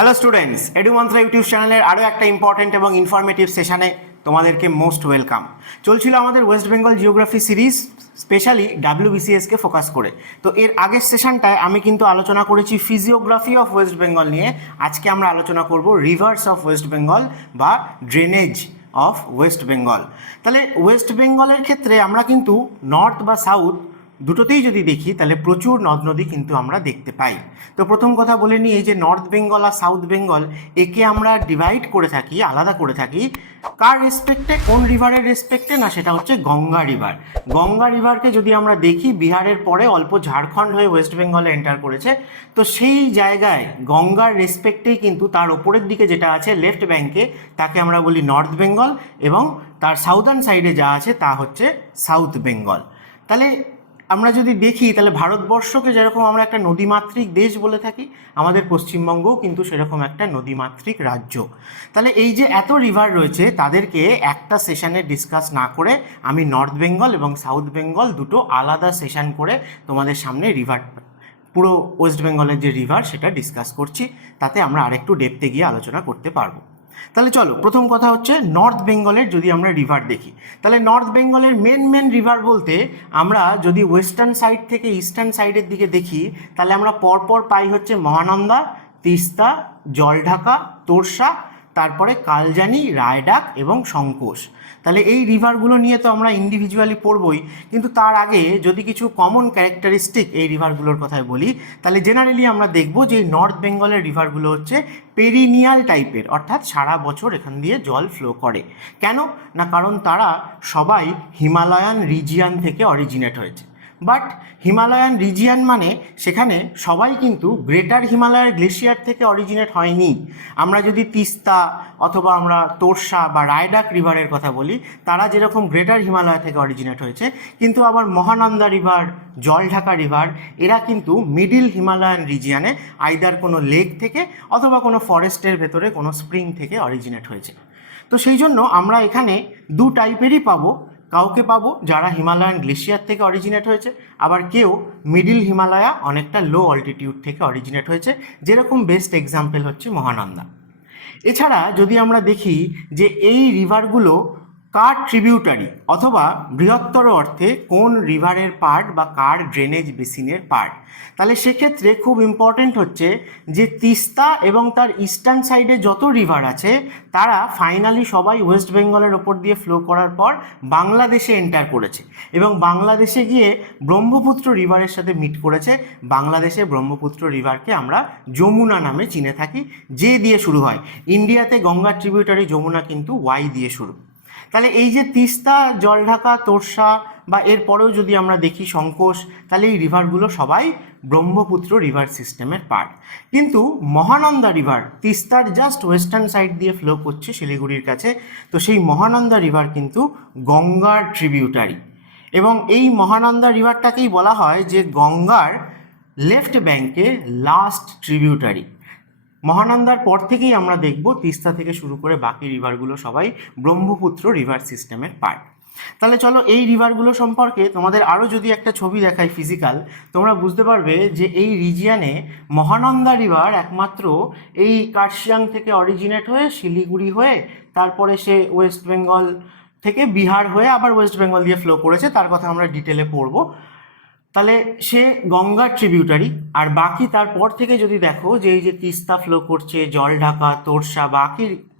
Hello students, এডুমন্ত্রা YouTube চ্যানেলের আরও একটা ইম্পর্টেন্ট এবং ইনফরমেটিভ সেশনে তোমাদেরকে মোস্ট ওয়েলকাম। চলছিল আমাদের West Bengal geography series, specially ডাব্লিউবিসিএসকে ফোকাস করে। তো এর আগের সেশনটায় আমি কিন্তু আলোচনা করেছি ফিজিওগ্রাফি অফ ওয়েস্ট বেঙ্গল নিয়ে। আজকে আমরা আলোচনা করব রিভার্স অফ ওয়েস্ট বেঙ্গল বা ড্রেনেজ অফ ওয়েস্ট বেঙ্গল। তাহলে ওয়েস্ট বেঙ্গলের ক্ষেত্রে আমরা কিন্তু নর্থ বা সাউথ দুটোতেই যদি দেখি তাহলে প্রচুর নদ নদী কিন্তু আমরা দেখতে পাই। তো প্রথম কথা বলে নিই, এই যে নর্থ বেঙ্গল আর সাউথ বেঙ্গল, একে আমরা ডিভাইড করে থাকি, আলাদা করে থাকি কার রেসপেক্টে, কোন রিভারের রেসপেক্টে? না, সেটা হচ্ছে গঙ্গা রিভার। গঙ্গা রিভারকে যদি আমরা দেখি, বিহারের পরে অল্প ঝাড়খণ্ড হয়ে ওয়েস্ট বেঙ্গলে এন্টার করেছে। তো সেই জায়গায় গঙ্গার রেসপেক্টেই কিন্তু তার ওপরের দিকে যেটা আছে লেফট ব্যাঙ্কে, তাকে আমরা বলি নর্থ বেঙ্গল, এবং তার সাউদার্ন সাইডে যা আছে তা হচ্ছে সাউথ বেঙ্গল। তাহলে আমরা যদি দেখি, তাহলে ভারতবর্ষকে যেরকম আমরা একটা নদীমাতৃক দেশ বলে থাকি, আমাদের পশ্চিমবঙ্গও কিন্তু সেরকম একটা নদীমাতৃক রাজ্য। তাহলে এই যে এত রিভার রয়েছে, তাদেরকে একটা সেশনে ডিসকাস না করে আমি নর্থ বেঙ্গল এবং সাউথ বেঙ্গল দুটো আলাদা সেশন করে তোমাদের সামনে রিভার, পুরো ওয়েস্ট বেঙ্গলের যে রিভার সেটা ডিসকাস করছি, তাতে আমরা আরেকটু ডেপথে গিয়ে আলোচনা করতে পারবো। তাহলে চলো, প্রথম কথা হচ্ছে নর্থ বেঙ্গলের যদি আমরা রিভার দেখি, তাহলে নর্থ বেঙ্গলের মেন রিভার বলতে আমরা যদি ওয়েস্টার্ন সাইড থেকে ইস্টার্ন সাইডের দিকে দেখি, তাহলে আমরা পরপর পাই হচ্ছে মহানন্দা, তিস্তা, জলঢাকা, তোরসা, তারপরে কালজানি, রায়ডাক এবং সংকোষ। তাহলে এই রিভারগুলো নিয়ে তো আমরা ইন্ডিভিজুয়ালি পড়বই, কিন্তু তার আগে যদি কিছু কমন ক্যারেক্টারিস্টিক এই রিভারগুলোর কথায় বলি, তাহলে জেনারেলি আমরা দেখব যে নর্থ বেঙ্গলের রিভারগুলো হচ্ছে পেরিনিয়াল টাইপের, অর্থাৎ সারা বছর এখান দিয়ে জল ফ্লো করে। কেন না, কারণ তারা সবাই হিমালয়ান রিজিয়ান থেকে অরিজিনেট হয়েছে। বাট হিমালয়ান রিজিয়ান মানে সেখানে সবাই কিন্তু গ্রেটার হিমালয়ের গ্লেশিয়ার থেকে অরিজিনেট হয়নি। আমরা যদি তিস্তা অথবা আমরা তোরসা বা রায়ডাক রিভারের কথা বলি, তারা যেরকম গ্রেটার হিমালয় থেকে অরিজিনেট হয়েছে, কিন্তু আবার মহানন্দা রিভার, জলঢাকা রিভার, এরা কিন্তু মিডিল হিমালয়ান রিজিয়ানে আইদার কোনো লেক থেকে অথবা কোনো ফরেস্টের ভেতরে কোনো স্প্রিং থেকে অরিজিনেট হয়েছে। তো সেই জন্য আমরা এখানে দু টাইপেরই পাবো। কাউকে পাবো যারা হিমালয়ান গ্লেশিয়ার থেকে অরিজিনেট হয়েছে, আবার কেউ মিডিল হিমালয়া অনেকটা লো অল্টিটিউড থেকে অরিজিনেট হয়েছে, যেরকম বেস্ট এক্সাম্পল হচ্ছে মহানন্দা। এছাড়া যদি আমরা দেখি যে এই রিভারগুলো কার ট্রিবিউটারি অথবা বৃহত্তর অর্থে কোন রিভারের পার্ট বা কার ড্রেনেজ বেসিনের পার্ট, তাহলে সেক্ষেত্রে খুব ইম্পর্টেন্ট হচ্ছে যে তিস্তা এবং তার ইস্টার্ন সাইডে যত রিভার আছে, তারা ফাইনালি সবাই ওয়েস্ট বেঙ্গলের ওপর দিয়ে ফ্লো করার পর বাংলাদেশে এন্টার করেছে, এবং বাংলাদেশে গিয়ে ব্রহ্মপুত্র রিভারের সাথে মিট করেছে। বাংলাদেশে ব্রহ্মপুত্র রিভারকে আমরা যমুনা নামে চিনে থাকি, যে দিয়ে শুরু হয়। ইন্ডিয়াতে গঙ্গার ট্রিবিউটারি যমুনা কিন্তু ওয়াই দিয়ে শুরু। তাহলে এই যে তিস্তা, জলঢাকা, তোরসা বা এরপরেও যদি আমরা দেখি সংকোষ, তাহলে এই রিভারগুলো সবাই ব্রহ্মপুত্র রিভার সিস্টেমের পার্ট। কিন্তু মহানন্দা রিভার তিস্তার জাস্ট ওয়েস্টার্ন সাইড দিয়ে ফ্লো করছে শিলিগুড়ির কাছে। তো সেই মহানন্দা রিভার কিন্তু গঙ্গার ট্রিবিউটারি, এবং এই মহানন্দা রিভারটাকেই বলা হয় যে গঙ্গার লেফট ব্যাঙ্কে লাস্ট ট্রিবিউটারি। মহানন্দার পর থেকেই আমরা দেখব তিস্তা থেকে শুরু করে বাকি রিভারগুলো সবাই ব্রহ্মপুত্র রিভার সিস্টেমের পার্ট। তাহলে চলো, এই রিভারগুলো সম্পর্কে তোমাদের আরও যদি একটা ছবি দেখাই ফিজিক্যাল, তোমরা বুঝতে পারবে যে এই রিজিয়ানে মহানন্দা রিভার একমাত্র এই কার্শিয়াং থেকে অরিজিনেট হয়ে শিলিগুড়ি হয়ে তারপরে সে ওয়েস্ট বেঙ্গল থেকে বিহার হয়ে আবার ওয়েস্ট বেঙ্গল দিয়ে ফ্লো করেছে, তার কথা আমরা ডিটেলে পড়বো। তাহলে সে গঙ্গার ট্রিবিউটারি। আর বাকি তারপর থেকে যদি দেখো যে এই যে তিস্তা ফ্লো করছে, জলঢাকা, তোরসা,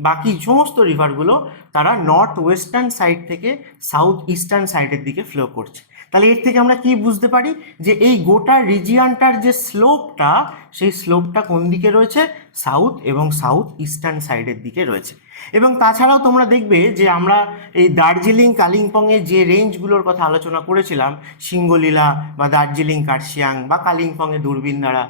বাকি সমস্ত রিভারগুলো তারা নর্থ ওয়েস্টার্ন সাইড থেকে সাউথ ইস্টার্ন সাইডের দিকে ফ্লো করছে। তাহলে এর থেকে আমরা কি বুঝতে পারি যে এই গোটা রিজিয়ানটার যে স্লোপটা, সেই স্লোপটা কোন দিকে রয়েছে? সাউথ এবং সাউথ ইস্টার্ন সাইডের দিকে রয়েছে। এবং তাছাড়াও তোমরা দেখবে যে আমরা এই দার্জিলিং, কালিম্পংয়ের যে রেঞ্জগুলোর কথা আলোচনা করেছিলাম, সিঙ্গলীলা বা দার্জিলিং কার্শিয়াং বা কালিম্পংয়ে দূরবীনধারা,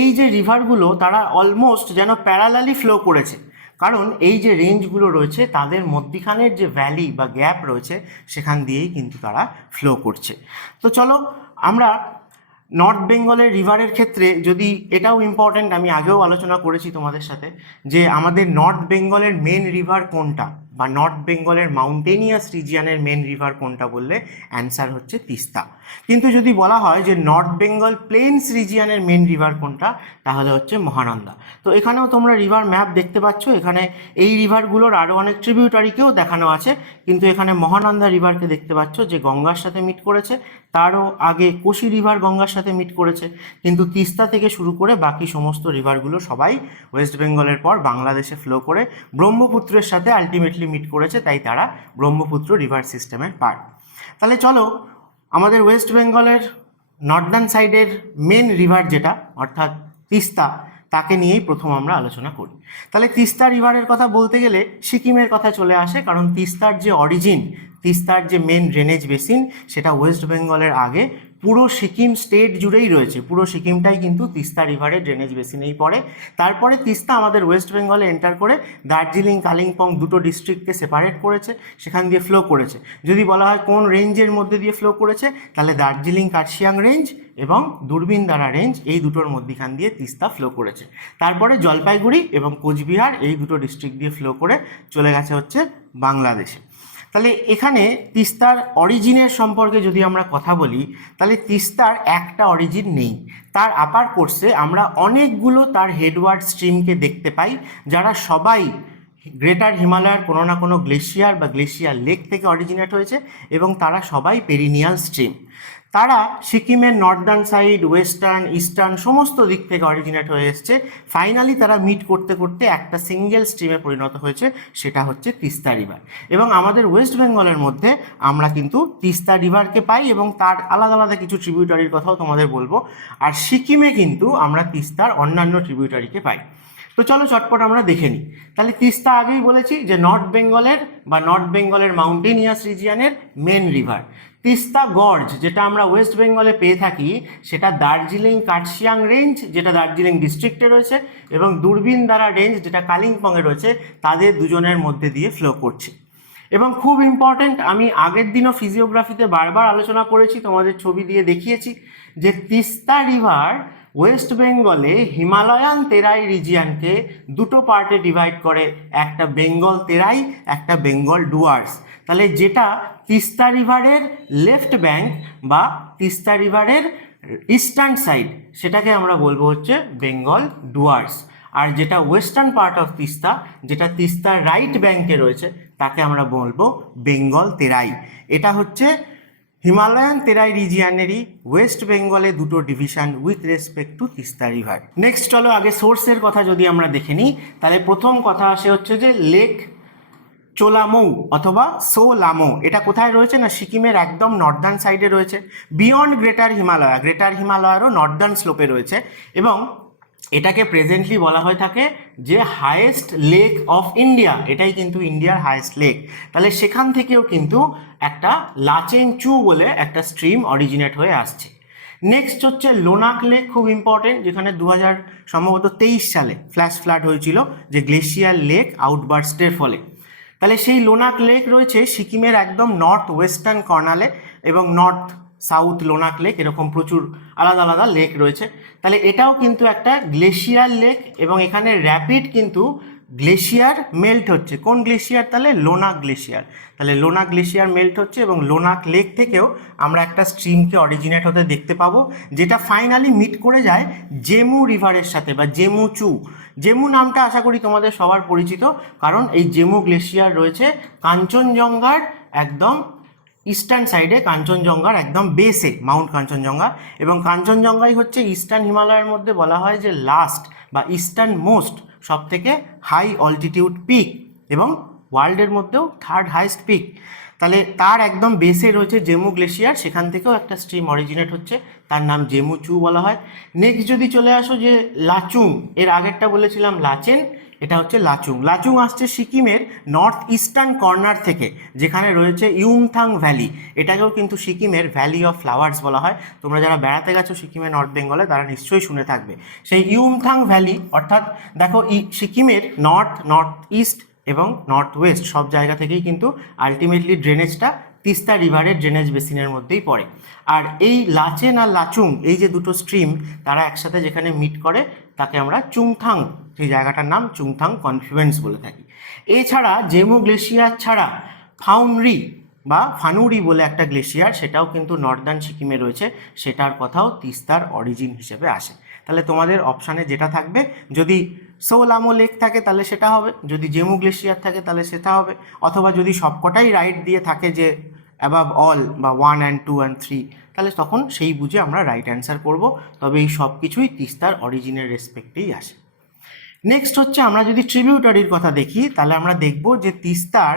এই যে রিভারগুলো তারা অলমোস্ট যেন প্যারালালি ফ্লো করেছে, কারণ এই যে রেঞ্জগুলো রয়েছে তাদের মধ্যিখানের যে ভ্যালি বা গ্যাপ রয়েছে, সেখান দিয়েই কিন্তু তারা ফ্লো করছে। তো চলো, আমরা নর্থ বেঙ্গলের রিভারের ক্ষেত্রে যদি এটাও ইম্পর্ট্যান্ট, আমি আগেও আলোচনা করেছি তোমাদের সাথে যে আমাদের নর্থ বেঙ্গলের মেন রিভার কোনটা, বা নর্থ বেঙ্গলের মাউন্টেনিয়াস রিজিয়নের মেন রিভার কোনটা বললে অ্যান্সার হচ্ছে তিস্তা। কিন্তু যদি বলা হয় যে নর্থ বেঙ্গল প্লেন্স রিজিয়নের মেন রিভার কোনটা, তাহলে হচ্ছে মহানন্দা। তো এখানেও তোমরা রিভার ম্যাপ দেখতে পাচ্ছ, এখানে এই রিভারগুলোর আরও অনেক ট্রিবিউটারিকেও দেখানো আছে, কিন্তু এখানে মহানন্দা রিভারকে দেখতে পাচ্ছ যে গঙ্গার সাথে মিট করেছে, তারও আগে কোশি রিভার গঙ্গার সাথে মিট করেছে, কিন্তু তিস্তা থেকে শুরু করে বাকি সমস্ত রিভারগুলো সবাই ওয়েস্ট বেঙ্গলের পর বাংলাদেশে ফ্লো করে ব্রহ্মপুত্রের সাথে আলটিমেটলি মিট করেছে, তাই তারা ব্রহ্মপুত্র রিভার সিস্টেমের পার্ট। তাহলে চলো আমাদের ওয়েস্ট বেঙ্গলের নর্দার্ন সাইডের মেন রিভার যেটা অর্থাৎ তিস্তা, তাকে নিয়েই প্রথম আমরা আলোচনা করি। তাহলে তিস্তা রিভারের কথা বলতে গেলে সিকিমের কথা চলে আসে, কারণ তিস্তার যে অরিজিন, তিস্তার যে মেন ড্রেনেজ বেসিন, সেটা ওয়েস্ট বেঙ্গলের আগে পুরো সিকিম স্টেট জুড়েই রয়েছে, পুরো সিকিমটাই কিন্তু তিস্তা রিভারের ড্রেনেজ বেসিনেই পড়ে। তারপরে তিস্তা আমাদের ওয়েস্ট বেঙ্গলে এন্টার করে দার্জিলিং কালিম্পং দুটো ডিস্ট্রিক্টকে সেপারেট করেছে, সেখান দিয়ে ফ্লো করেছে। যদি বলা হয় কোন রেঞ্জের মধ্যে দিয়ে ফ্লো করেছে, তাহলে দার্জিলিং কার্শিয়াং রেঞ্জ এবং দূরবীনদারা রেঞ্জ, এই দুটোর মধ্যখান দিয়ে তিস্তা ফ্লো করেছে। তারপরে জলপাইগুড়ি এবং কোচবিহার এই দুটো ডিস্ট্রিক্ট দিয়ে ফ্লো করে চলে গেছে হচ্ছে বাংলাদেশে। তাহলে এখানে তিস্তার অরিজিনের সম্পর্কে যদি আমরা কথা বলি, তাহলে তিস্তার একটা অরিজিন নেই, তার আপার কোর্সে আমরা অনেকগুলো তার হেডওয়ার্ড স্ট্রিমকে দেখতে পাই, যারা সবাই গ্রেটার হিমালয়ের কোনো না কোনো গ্লেশিয়ার বা গ্লেশিয়ার লেক থেকে অরিজিনেট হয়েছে, এবং তারা সবাই পেরিনিয়াল স্ট্রিম। তারা সিকিমের নর্দার্ন সাইড, ওয়েস্টার্ন, ইস্টার্ন সমস্ত দিক থেকে অরিজিনেট হয়ে এসছে, ফাইনালি তারা মিট করতে করতে একটা সিঙ্গেল স্ট্রিমে পরিণত হয়েছে, সেটা হচ্ছে তিস্তা রিভার। এবং আমাদের ওয়েস্ট বেঙ্গলের মধ্যে আমরা কিন্তু তিস্তা রিভারকে পাই, এবং তার আলাদা আলাদা কিছু ট্রিবিউটারির কথাও তোমাদের বলবো। আর সিকিমে কিন্তু আমরা তিস্তার অন্যান্য ট্রিবিউটারিকে পাই। তো চলো চটপট আমরা দেখে নিই। তাহলে তিস্তা আগেই বলেছি যে নর্থ বেঙ্গলের মাউন্টেনিয়াস রিজিয়নের মেন রিভার। তিস্তা গর্জ যেটা আমরা ওয়েস্ট বেঙ্গলে পেয়ে থাকি, সেটা দার্জিলিং কার্শিয়াং রেঞ্জ, যেটা দার্জিলিং ডিস্ট্রিক্টে রয়েছে, এবং দূরবীনদারা রেঞ্জ, যেটা কালিম্পংয়ে রয়েছে, তাদের দুজনের মধ্যে দিয়ে ফ্লো করছে। এবং খুব ইম্পর্টেন্ট, আমি আগের দিনও ফিজিওগ্রাফিতে বারবার আলোচনা করেছি, তোমাদের ছবি দিয়ে দেখিয়েছি, যে তিস্তা রিভার ওয়েস্ট বেঙ্গলে হিমালয়ান তেরাই রিজিয়নকে দুটো পার্টে ডিভাইড করে, একটা বেঙ্গল তেরাই, একটা বেঙ্গল ডুয়ার্স। তাহলে যেটা তিস্তা রিভারের লেফট ব্যাঙ্ক বা তিস্তা রিভারের ইস্টার্ন সাইড, সেটাকে আমরা বলবো হচ্ছে বেঙ্গল ডুয়ার্স। আর যেটা ওয়েস্টার্ন পার্ট অফ তিস্তা, যেটা তিস্তার রাইট ব্যাঙ্কে রয়েছে, তাকে আমরা বলবো বেঙ্গল তেরাই। এটা হচ্ছে হিমালয়ান তেরাই রিজিয়নেরই ওয়েস্ট বেঙ্গলে দুটো division with respect to Teesta river. Next চলো আগে সোর্সের কথা যদি আমরা দেখে নিই, তাহলে প্রথম কথা আসে হচ্ছে যে লেক চোলামৌ অথবা সোলামো। এটা কোথায় রয়েছে না, সিকিমের একদম নর্দার্ন সাইডে রয়েছে, বিয়ন্ড গ্রেটার হিমালয়ারও নর্দার্ন স্লোপে রয়েছে, এবং এটাকে প্রেজেন্টলি বলা হয়ে থাকে যে হাইয়েস্ট লেক অফ ইন্ডিয়া, এটাই কিন্তু ইন্ডিয়ার হাইয়েস্ট লেক। তাহলে সেখান থেকেও কিন্তু একটা লাচেন চু বলে একটা স্ট্রিম অরিজিনেট হয়ে আসছে। নেক্সট হচ্ছে লোনাক লেক, খুব ইম্পর্টেন্ট, যেখানে 2023 সালে ফ্ল্যাশ ফ্লাড হয়েছিল, যে গ্লেশিয়ার লেক আউটবার্স্টের ফলে। তাহলে সেই লোনাক লেক রয়েছে সিকিমের একদম নর্থ ওয়েস্টার্ন কর্নারে, এবং নর্থ সাউথ লোনাক লেক, এরকম প্রচুর আলাদা আলাদা লেক রয়েছে। তাহলে এটাও কিন্তু একটা গ্লেশিয়ার লেক, এবং এখানে র্যাপিড কিন্তু গ্লেশিয়ার মেল্ট হচ্ছে। কোন গ্লেশিয়ার? তাহলে লোনাক গ্লেশিয়ার। তাহলে লোনাক গ্লেশিয়ার মেল্ট হচ্ছে, এবং লোনাক লেক থেকেও আমরা একটা স্ট্রিমকে অরিজিনেট হতে দেখতে পাবো, যেটা ফাইনালি মিট করে যায় জেমু রিভারের সাথে বা জেমু চু। জেমু নামটা আশা করি তোমাদের সবার পরিচিত, কারণ এই জেমু গ্লেশিয়ার রয়েছে কাঞ্চনজঙ্ঘার একদম ইস্টার্ন সাইডে, কাঞ্চনজঙ্ঘার একদম বেসে, মাউন্ট কাঞ্চনজঙ্ঘা। এবং কাঞ্চনজঙ্ঘাই হচ্ছে ইস্টার্ন হিমালয়ের মধ্যে বলা হয় যে লাস্ট বা ইস্টার্ন মোস্ট সব থেকে হাই অল্টিটিউড পিক, এবং ওয়ার্ল্ডের মধ্যেও থার্ড হাইস্ট পিক। তাহলে তার একদম বেসে রয়েছে জেমু গ্লেশিয়ার, সেখান থেকেও একটা স্ট্রিম অরিজিনেট হচ্ছে, তার নাম জেমু চু বলা হয়। নেক্সট যদি চলে আসো যে লাচুং, এর আগেরটা বলেছিলাম লাচেন, এটা হচ্ছে লাচুং। লাচুং আসছে সিকিমের নর্থ ইস্টার্ন কর্নার থেকে, যেখানে রয়েছে ইউমথাং ভ্যালি। এটাকেও কিন্তু সিকিমের ভ্যালি অফ ফ্লাওয়ার্স বলা হয়। তোমরা যারা বেড়াতে গেছো সিকিমের নর্থ বেঙ্গলে, তারা নিশ্চয়ই শুনে থাকবে সেই ইউমথাং ভ্যালি। অর্থাৎ দেখো সিকিমের নর্থ ইস্ট এবং নর্থ ওয়েস্ট সব জায়গা থেকেই কিন্তু আলটিমেটলি ড্রেনেজটা তিস্তা রিভারের ড্রেনেজ বেসিনের মধ্যেই পড়ে। আর এই লাচেন আর লাচুং, এই যে দুটো স্ট্রিম, তারা একসাথে যেখানে মিট করে, তাকে আমরা চুংথাং, সেই জায়গাটার নাম চুংথাং কনফ্লুয়েন্স বলে থাকি। এছাড়া জেমু গ্লেশিয়ার ছাড়া ফাউনরি বা ফানুরি বলে একটা গ্লেশিয়ার, সেটাও কিন্তু নর্দার্ন সিকিমে রয়েছে, সেটার কথাও তিস্তার অরিজিন হিসেবে আসে। তাহলে তোমাদের অপশানে যেটা থাকবে, যদি সোলামো লেক থাকে তাহলে সেটা হবে, যদি জেমু গ্লেশিয়ার থাকে তাহলে সেটা হবে, অথবা যদি সবকটাই রাইট দিয়ে থাকে যে অ্যাবাভ অল বা 1 and 2 and 3, তাহলে তখন সেই বুঝে আমরা রাইট অ্যান্সার করব। তবে এই সব কিছুই তিস্তার অরিজিনের রেসপেক্টেই আসে। নেক্সট হচ্ছে, আমরা যদি ট্রিবিউটারির কথা দেখি তাহলে আমরা দেখব যে তিস্তার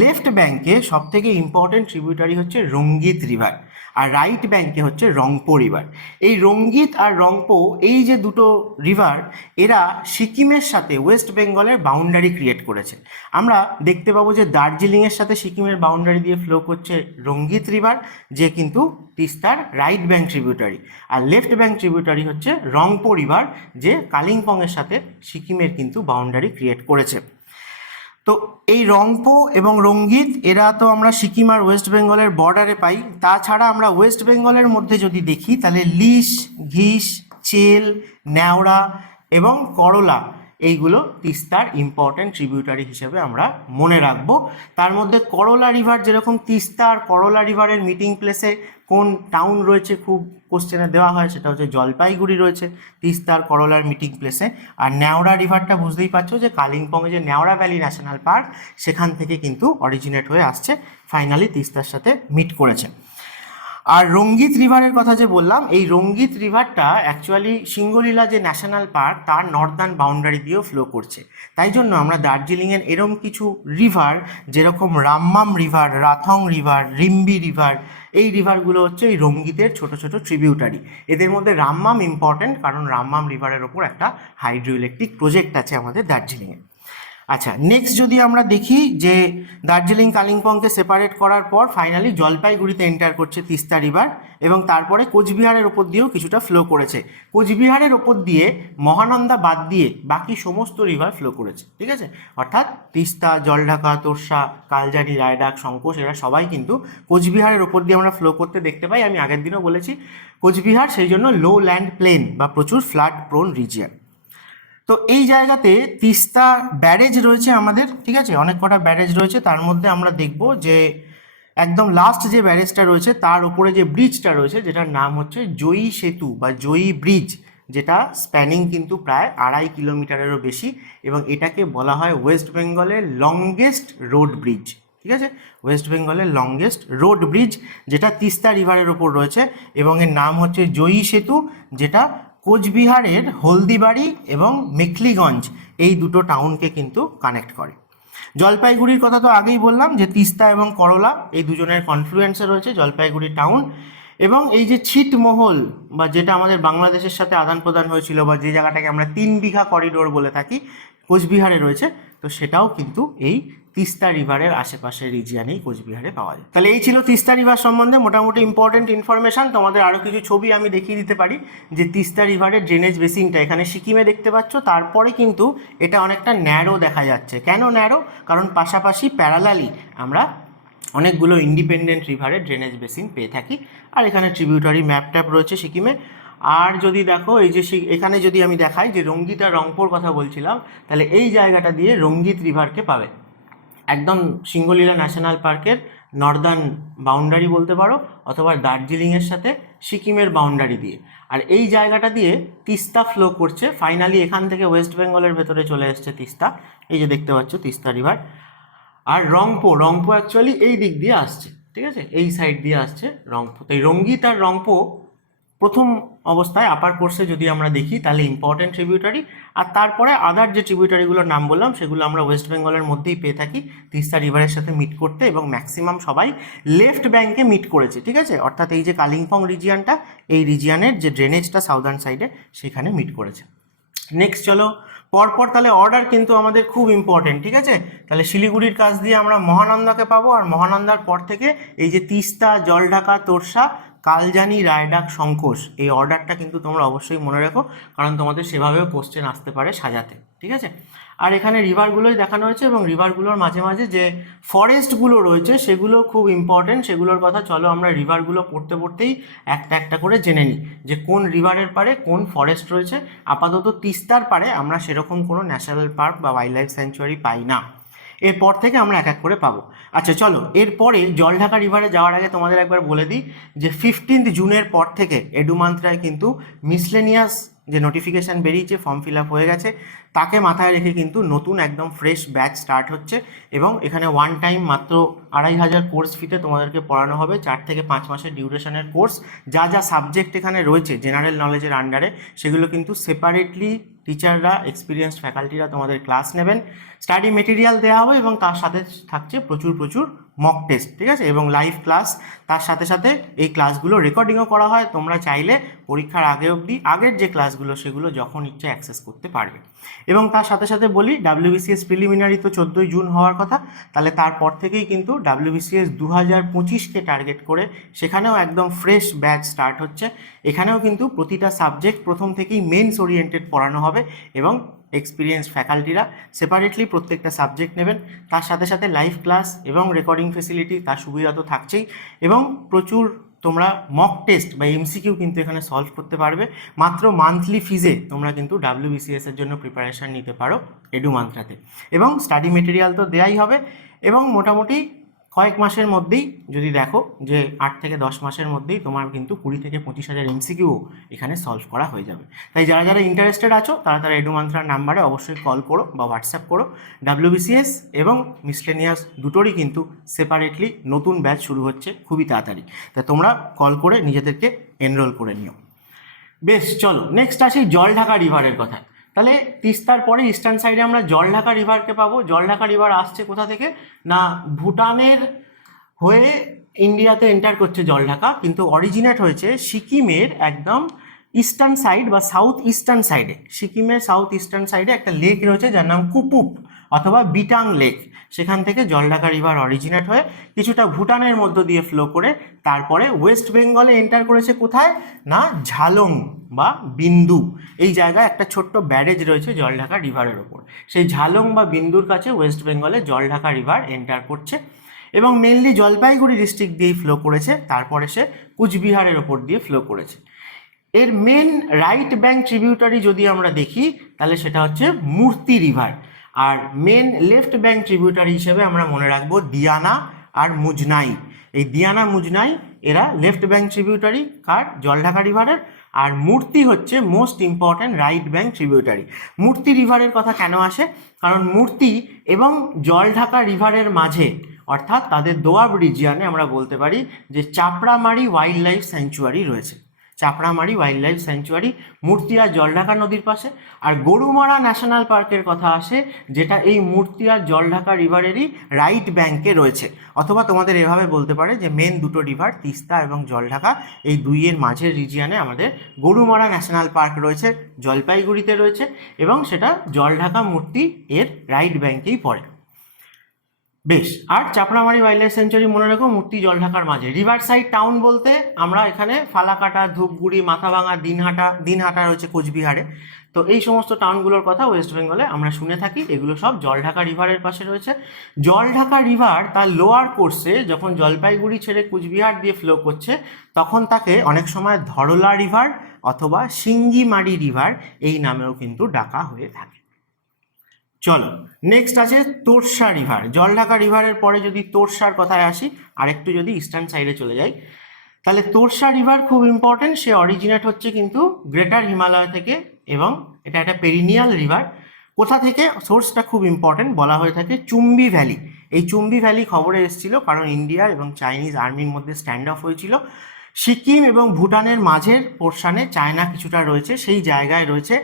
লেফট ব্যাঙ্কে সবথেকে ইম্পর্টেন্ট ট্রিবিউটারি হচ্ছে রঙ্গিত রিভার, আর রাইট ব্যাঙ্কে হচ্ছে রংপো রিভার। এই রঙ্গিত আর রংপো, এই যে দুটো রিভার, এরা সিকিমের সাথে ওয়েস্ট বেঙ্গলের বাউন্ডারি ক্রিয়েট করেছে। আমরা দেখতে পাবো যে দার্জিলিংয়ের সাথে সিকিমের বাউন্ডারি দিয়ে ফ্লো করছে রঙ্গিত রিভার, যে কিন্তু তিস্তার রাইট ব্যাঙ্ক ট্রিবিউটারি, আর লেফট ব্যাঙ্ক ট্রিবিউটারি হচ্ছে রংপো রিভার, যে কালিম্পংয়ের সাথে সিকিমের কিন্তু বাউন্ডারি ক্রিয়েট করেছে। তো এই রংপো এবং রঙ্গিত, এরা তো আমরা সিকিম আর ওয়েস্ট বেঙ্গলের বর্ডারে পাই। তাছাড়া আমরা ওয়েস্ট বেঙ্গলের মধ্যে যদি দেখি তাহলে লিস, ঘিস, চেল, ন্যাওড়া এবং করলা, এইগুলো তিস্তার ইম্পর্টেন্ট ট্রিবিউটারি হিসেবে আমরা মনে রাখবো। তার মধ্যে করলা রিভার, যেরকম তিস্তা আর করলা রিভারের মিটিং প্লেসে কোন টাউন রয়েছে খুব কোশ্চেনে দেওয়া হয়, সেটা হচ্ছে জলপাইগুড়ি রয়েছে তিস্তার করলার মিটিং প্লেসে। আর ন্যাওড়া রিভারটা বুঝতেই পারছো যে কালিম্পংয়ে যে ন্যাওড়া ভ্যালি ন্যাশনাল পার্ক, সেখান থেকে কিন্তু অরিজিনেট হয়ে আসছে, ফাইনালি তিস্তার সাথে মিট করেছে। আর রঙ্গিত রিভারের কথা যে বললাম, এই রঙ্গিত রিভারটা অ্যাকচুয়ালি সিঙ্গলীলা যে ন্যাশনাল পার্ক, তার নর্দার্ন বাউন্ডারি দিয়েও ফ্লো করছে। তাই জন্য আমরা দার্জিলিংয়ের এরম কিছু রিভার, যেরকম রাম্মাম river, Rathong river, Rimbi river, এই রিভারগুলো হচ্ছে এই রঙ্গিতের ছোট ছোট ট্রিবিউটারি। এদের মধ্যে রাম্মাম ইম্পর্টেন্ট, কারণ রাম্মাম রিভারের ওপর একটা হাইড্রো ইলেকট্রিক প্রজেক্ট আছে আমাদের দার্জিলিংয়ে। আচ্ছা, নেক্সট যদি আমরা দেখি যে দার্জিলিং কালিম্পংকে সেপারেট করার পর ফাইনালি জলপাইগুড়িতে এন্টার করছে তিস্তা রিভার, এবং তারপরে কোচবিহারের ওপর দিয়েও কিছুটা ফ্লো করেছে। কোচবিহারের ওপর দিয়ে মহানন্দা বাদ দিয়ে বাকি সমস্ত রিভার ফ্লো করেছে, ঠিক আছে। অর্থাৎ তিস্তা, জলঢাকা, তোরসা, কালজানি, রায়ডাক, শঙ্কোষ, এরা সবাই কিন্তু কোচবিহারের ওপর দিয়ে আমরা ফ্লো করতে দেখতে পাই। আমি আগের দিনও বলেছি কোচবিহার সেই জন্য লো ল্যান্ড প্লেন বা প্রচুর ফ্লাড প্রোন রিজিয়ন। তো এই জায়গাতে তিস্তা ব্যারেজ রয়েছে আমাদের, ঠিক আছে, অনেক কটা ব্যারেজ রয়েছে। তার মধ্যে আমরা দেখব যে একদম লাস্ট যে ব্যারেজটা রয়েছে তার উপরে যে ব্রিজটা রয়েছে, যেটার নাম হচ্ছে জয়ী সেতু বা জয়ী ব্রিজ, যেটা স্প্যানিং কিন্তু প্রায় 2.5 কিলোমিটারেরও বেশি, এবং এটাকে বলা হয় ওয়েস্ট বেঙ্গলের লংগেস্ট রোড ব্রিজ, ঠিক আছে, ওয়েস্ট বেঙ্গলের লংগেস্ট রোড ব্রিজ, যেটা তিস্তা রিভারের ওপর রয়েছে, এবং এর নাম হচ্ছে জয়ী সেতু, যেটা কোচবিহারের হলদিবাড়ি এবং মেখলিগঞ্জ এই দুটো টাউনকে কিন্তু কানেক্ট করে। জলপাইগুড়ির কথা তো আগেই বললাম যে তিস্তা এবং করলা এই দুজনের কনফ্লুয়েন্সে রয়েছে জলপাইগুড়ি টাউন, এবং এই যে ছিটমহল বা যেটা আমাদের বাংলাদেশের সাথে আদান প্রদান হয়েছিল, বা যে জায়গাটাকে আমরা 3 বিঘা করিডোর বলে থাকি, কোচবিহারে রয়েছে, তো সেটাও কিন্তু এই তিস্তা রিভারের আশেপাশের রিজিয়ানেই কোচবিহারে পাওয়া যায়। তাহলে এই ছিল তিস্তা রিভার সম্বন্ধে মোটামুটি ইম্পর্টেন্ট ইনফরমেশন। তোমাদের আরও কিছু ছবি আমি দেখিয়ে দিতে পারি, যে তিস্তা রিভারের ড্রেনেজ বেসিনটা এখানে সিকিমে দেখতে পাচ্ছ, তারপরে কিন্তু এটা অনেকটা ন্যারো দেখা যাচ্ছে। কেন ন্যারো? কারণ পাশাপাশি প্যারালালি আমরা অনেকগুলো ইন্ডিপেন্ডেন্ট রিভারের ড্রেনেজ বেসিন পেয়ে থাকি, আর এখানে ট্রিবিউটারি ম্যাপ ট্যাপ রয়েছে সিকিমে। আর যদি দেখো এই যে এখানে যদি আমি দেখাই যে রঙ্গিত আর রংপোর কথা বলছিলাম, তাহলে এই জায়গাটা দিয়ে রঙ্গিত রিভারকে পাবে, একদম সিঙ্গলীলা ন্যাশনাল পার্কের নর্দার্ন বাউন্ডারি বলতে পারো, অথবা দার্জিলিংয়ের সাথে সিকিমের বাউন্ডারি দিয়ে। আর এই জায়গাটা দিয়ে তিস্তা ফ্লো করছে, ফাইনালি এখান থেকে ওয়েস্ট বেঙ্গলের ভেতরে চলে এসছে তিস্তা, এই যে দেখতে পাচ্ছ তিস্তা রিভার। আর রংপো অ্যাকচুয়ালি এই দিক দিয়ে আসছে, ঠিক আছে, এই সাইড দিয়ে আসছে রংপো। তো এই রঙ্গিত আর রংপো প্রথম অবস্থায় আপার কোর্সে যদি আমরা দেখি তাহলে ইম্পর্টেন্ট ট্রিবিউটারি, আর তারপরে আদার যে ট্রিবিউটারিগুলোর নাম বললাম সেগুলো আমরা ওয়েস্ট বেঙ্গলের মধ্যেই পেয়ে থাকি তিস্তা রিভারের সাথে মিট করতে, এবং ম্যাক্সিমাম সবাই লেফট ব্যাঙ্কে মিট করেছে, ঠিক আছে, অর্থাৎ এই যে কালিম্পং রিজিয়ানটা, এই রিজিয়ানের যে ড্রেনেজটা সাউদার্ন সাইডে সেখানে মিট করেছে। নেক্সট চলো পরপর, তাহলে অর্ডার কিন্তু আমাদের খুব ইম্পর্টেন্ট, ঠিক আছে। তাহলে শিলিগুড়ির কাছ দিয়ে আমরা মহানন্দাকে পাবো, আর মহানন্দার পর থেকে এই যে তিস্তা, জলঢাকা, তোরসা, কালজানি, রায়ডাক, শঙ্কোষ, এই অর্ডারটা কিন্তু তোমরা অবশ্যই মনে রাখো, কারণ তোমাদের সেভাবেও কোশ্চেন আসতে পারে সাজাতে, ঠিক আছে। আর এখানে রিভারগুলোই দেখানো হয়েছে, এবং রিভারগুলোর মাঝে মাঝে যে ফরেস্টগুলো রয়েছে সেগুলো খুব ইম্পর্টেন্ট, সেগুলোর কথা চলো আমরা রিভারগুলো পড়তে পড়তেই একটা একটা করে জেনে নিই, যে কোন রিভারের পারে কোন ফরেস্ট রয়েছে। আপাতত তিস্তার পারে আমরা সেরকম কোনো ন্যাশনাল পার্ক বা ওয়াইল্ড লাইফ স্যাংচুয়ারি পাই না, এরপর থেকে আমরা এক এক করে পাবো। আচ্ছা চলো, এরপরে জলঢাকা রিভারে যাওয়ার আগে তোমাদের একবার বলে দিই যে 15 জুনের পর থেকে এডুমান্ত্রায় কিন্তু মিসলেনিয়াস যে নোটিফিকেশান বেরিয়েছে, ফর্ম ফিল আপ হয়ে গেছে, তাকে মাথায় রেখে কিন্তু নতুন একদম ফ্রেশ ব্যাচ স্টার্ট হচ্ছে। এবং এখানে ওয়ান টাইম মাত্র 2500 কোর্স ফিতে তোমাদেরকে পড়ানো হবে, 4 থেকে 5 মাসের ডিউরেশনের কোর্স। যা যা সাবজেক্ট এখানে রয়েছে জেনারেল নলেজের আন্ডারে, সেগুলো কিন্তু সেপারেটলি টিচাররা, এক্সপিরিয়েন্সড ফ্যাকাল্টিরা তোমাদের ক্লাস নেবেন, স্টাডি মেটেরিয়াল দেওয়া হবে এবং তার সাথে থাকছে প্রচুর প্রচুর মক টেস্ট, ঠিক আছে, এবং লাইভ ক্লাস। তার সাথে সাথে এই ক্লাসগুলো রেকর্ডিংও করা হয়, তোমরা চাইলে পরীক্ষার আগে অবধি আগের যে ক্লাসগুলো সেগুলো যখন ইচ্ছে অ্যাক্সেস করতে পারবে। এবং তার সাথে সাথে বলি, WBCS প্রিলিমিনারি তো 14ই জুন হওয়ার কথা, তাহলে তারপর থেকেই কিন্তু WBCS 2025কে টার্গেট করে সেখানেও একদম ফ্রেশ ব্যাচ স্টার্ট হচ্ছে। এখানেও কিন্তু প্রতিটা সাবজেক্ট প্রথম থেকেই মেন্স ওরিয়েন্টেড পড়ানো হবে এবং এক্সপিরিয়েন্স ফ্যাকাল্টিরা সেপারেটলি প্রত্যেকটা সাবজেক্ট নেবেন। তার সাথে সাথে লাইভ ক্লাস এবং রেকর্ডিং ফেসিলিটি, তার সুবিধা তো থাকছেই, এবং প্রচুর তোমরা মক টেস্ট বা MCQ কিন্তু এখানে সলভ করতে পারবে। মাত্র মান্থলি ফিজে তোমরা কিন্তু WBCS এর জন্য প্রিপারেশান নিতে পারো এডুমান্ত্রাতে। এবং স্টাডি মেটেরিয়াল তো দেয়াই হবে, এবং মোটামুটি কয়েক মাসের মধ্যেই যদি দেখো যে 8 থেকে 10 মাসের মধ্যেই তোমার কিন্তু 20 থেকে 25,000 MCQ এখানে সলভ করা হয়ে যাবে। তাই যারা যারা ইন্টারেস্টেড আছো তারা এডুমান্ত্রার নাম্বারে অবশ্যই কল করো বা হোয়াটসঅ্যাপ করো। WBCS এবং মিসলেনিয়াস দুটোরই কিন্তু সেপারেটলি নতুন ব্যাচ শুরু হচ্ছে খুবই তাড়াতাড়ি, তাই তোমরা কল করে নিজেদেরকে এনরোল করে নিও। বেশ, চলো নেক্সট আসি জলঢাকা রিভারের কথা। তাহলে তিস্তার পরে ইস্টার্ন সাইডে আমরা জলঢাকা রিভারকে পাবো। জলঢাকা রিভার আসছে কোথা থেকে না, ভুটানের হয়ে ইন্ডিয়াতে এন্টার করছে জলঢাকা, কিন্তু অরিজিনেট হয়েছে সিকিমের একদম ইস্টার্ন সাইড বা সাউথ ইস্টার্ন সাইডে। সিকিমের সাউথ ইস্টার্ন সাইডে একটা লেক রয়েছে যার নাম কুপুপ অথবা বিটাং লেক। সেখান থেকে জলঢাকা রিভার অরিজিনেট হয়ে কিছুটা ভুটানের মধ্য দিয়ে ফ্লো করে তারপরে ওয়েস্ট বেঙ্গলে এন্টার করেছে কোথায় না, ঝালং বা বিন্দু। এই জায়গায় একটা ছোট্ট ব্যারেজ রয়েছে জলঢাকা রিভারের ওপর। সেই ঝালং বা বিন্দুর কাছে ওয়েস্ট বেঙ্গলে জলঢাকা রিভার এন্টার করছে এবং মেনলি জলপাইগুড়ি ডিস্ট্রিক্ট দিয়েই ফ্লো করেছে, তারপরে সে কুচবিহারের ওপর দিয়ে ফ্লো করেছে। এর মেন রাইট ব্যাঙ্ক ট্রিবিউটারি যদি আমরা দেখি তাহলে সেটা হচ্ছে মূর্তি রিভার, আর মেন লেফট ব্যাঙ্ক ট্রিবিউটারি হিসেবে আমরা মনে রাখবো দিয়ানা আর মুজনাই। এই দিয়ানা মুজনাই এরা লেফট ব্যাঙ্ক ট্রিবিউটারি কার, জলঢাকা রিভারের। আর মূর্তি হচ্ছে most important right bank tributary. মূর্তি রিভারের কথা কেন আসে, কারণ মূর্তি এবং জলঢাকা রিভারের মাঝে অর্থাৎ তাদের দোয়াব রিজিয়ানে আমরা বলতে পারি যে চাপড়ামারি ওয়াইল্ড লাইফ স্যাংচুয়ারি রয়েছে। চাপড়ামারি ওয়াইল্ড লাইফ স্যাংচুয়ারি মূর্তি আর জলঢাকা নদীর পাশে। আর গরুমারা ন্যাশনাল পার্কের কথা আসে, যেটা এই মূর্তি আর জলঢাকা রিভারেরই রাইট ব্যাঙ্কে রয়েছে। অথবা তোমাদের এভাবে বলতে পারে যে মেন দুটো রিভার তিস্তা এবং জলঢাকা, এই দুইয়ের মাঝের রিজিয়ানে আমাদের গরুমারা ন্যাশনাল পার্ক রয়েছে, জলপাইগুড়িতে রয়েছে, এবং সেটা জলঢাকা মূর্তি এর রাইট ব্যাঙ্কেই পড়ে। বেশ, আর চাপড়ামারি ওয়াইল্ড লাইফ সেঞ্চুরি মনে রাখো মূর্তি জলঢাকার মাঝে। রিভার সাইড টাউন বলতে আমরা এখানে ফালাকাটা, ধূপগুড়ি, মাথাভাঙা, দিনহাটা রয়েছে কোচবিহারে। তো এই সমস্ত টাউনগুলোর কথা ওয়েস্ট বেঙ্গলে আমরা শুনে থাকি, এগুলো সব জলঢাকা রিভারের পাশে রয়েছে। জলঢাকা রিভার তার লোয়ার কোর্সে যখন জলপাইগুড়ি ছেড়ে কুচবিহার দিয়ে ফ্লো করছে, তখন তাকে অনেক সময় ধরলা রিভার অথবা সিঙ্গিমারি রিভার এই নামেও কিন্তু ডাকা হয়ে থাকে। চলো নেক্সট আছে তোরসা রিভার। জলঢাকা রিভারের পরে যদি তোরসার কথায় আসি, আর একটু যদি ইস্টার্ন সাইডে চলে যাই, তাহলে তোরসা রিভার খুব ইম্পর্টেন্ট। সে অরিজিনেট হচ্ছে কিন্তু গ্রেটার হিমালয় থেকে, এবং এটা একটা পেরিনিয়াল রিভার। কোথা থেকে, সোর্সটা খুব ইম্পর্টেন্ট, বলা হয়ে থাকে চুম্বি ভ্যালি। এই চুম্বি ভ্যালি খবরে এসেছিল কারণ ইন্ডিয়া এবং চাইনিজ আর্মির মধ্যে স্ট্যান্ড অফ হয়েছিল। সিকিম এবং ভুটানের মাঝের পোর্শনে চায়না কিছুটা রয়েছে, সেই জায়গায় রয়েছে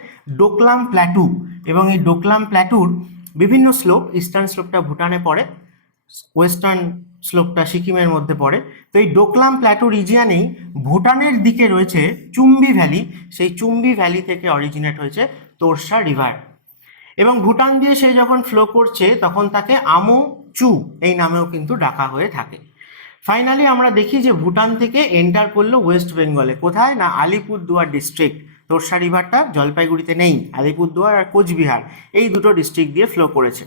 ডোকলাম প্ল্যাটু, এবং এই ডোকলাম প্ল্যাটুর বিভিন্ন স্লোপ, ইস্টার্ন স্লোপটা ভুটানে পড়ে, ওয়েস্টার্ন স্লোপটা সিকিমের মধ্যে পড়ে। তো এই ডোকলাম প্ল্যাটু রিজিয়ানেই ভুটানের দিকে রয়েছে চুম্বি ভ্যালি, সেই চুম্বি ভ্যালি থেকে অরিজিনেট হয়েছে তোরসা রিভার। এবং ভুটান দিয়ে সে যখন ফ্লো করছে তখন তাকে আমো চু এই নামেও কিন্তু ডাকা হয়ে থাকে। ফাইনালি আমরা দেখি যে ভুটান থেকে এন্টার করলো ওয়েস্ট বেঙ্গলে, কোথায় না আলিপুরদুয়ার ডিস্ট্রিক্ট। তোরসা রিভারটা জলপাইগুড়িতে নেই, আলিপুরদুয়ার আর কোচবিহার এই দুটো ডিস্ট্রিক্ট দিয়ে ফ্লো করেছে।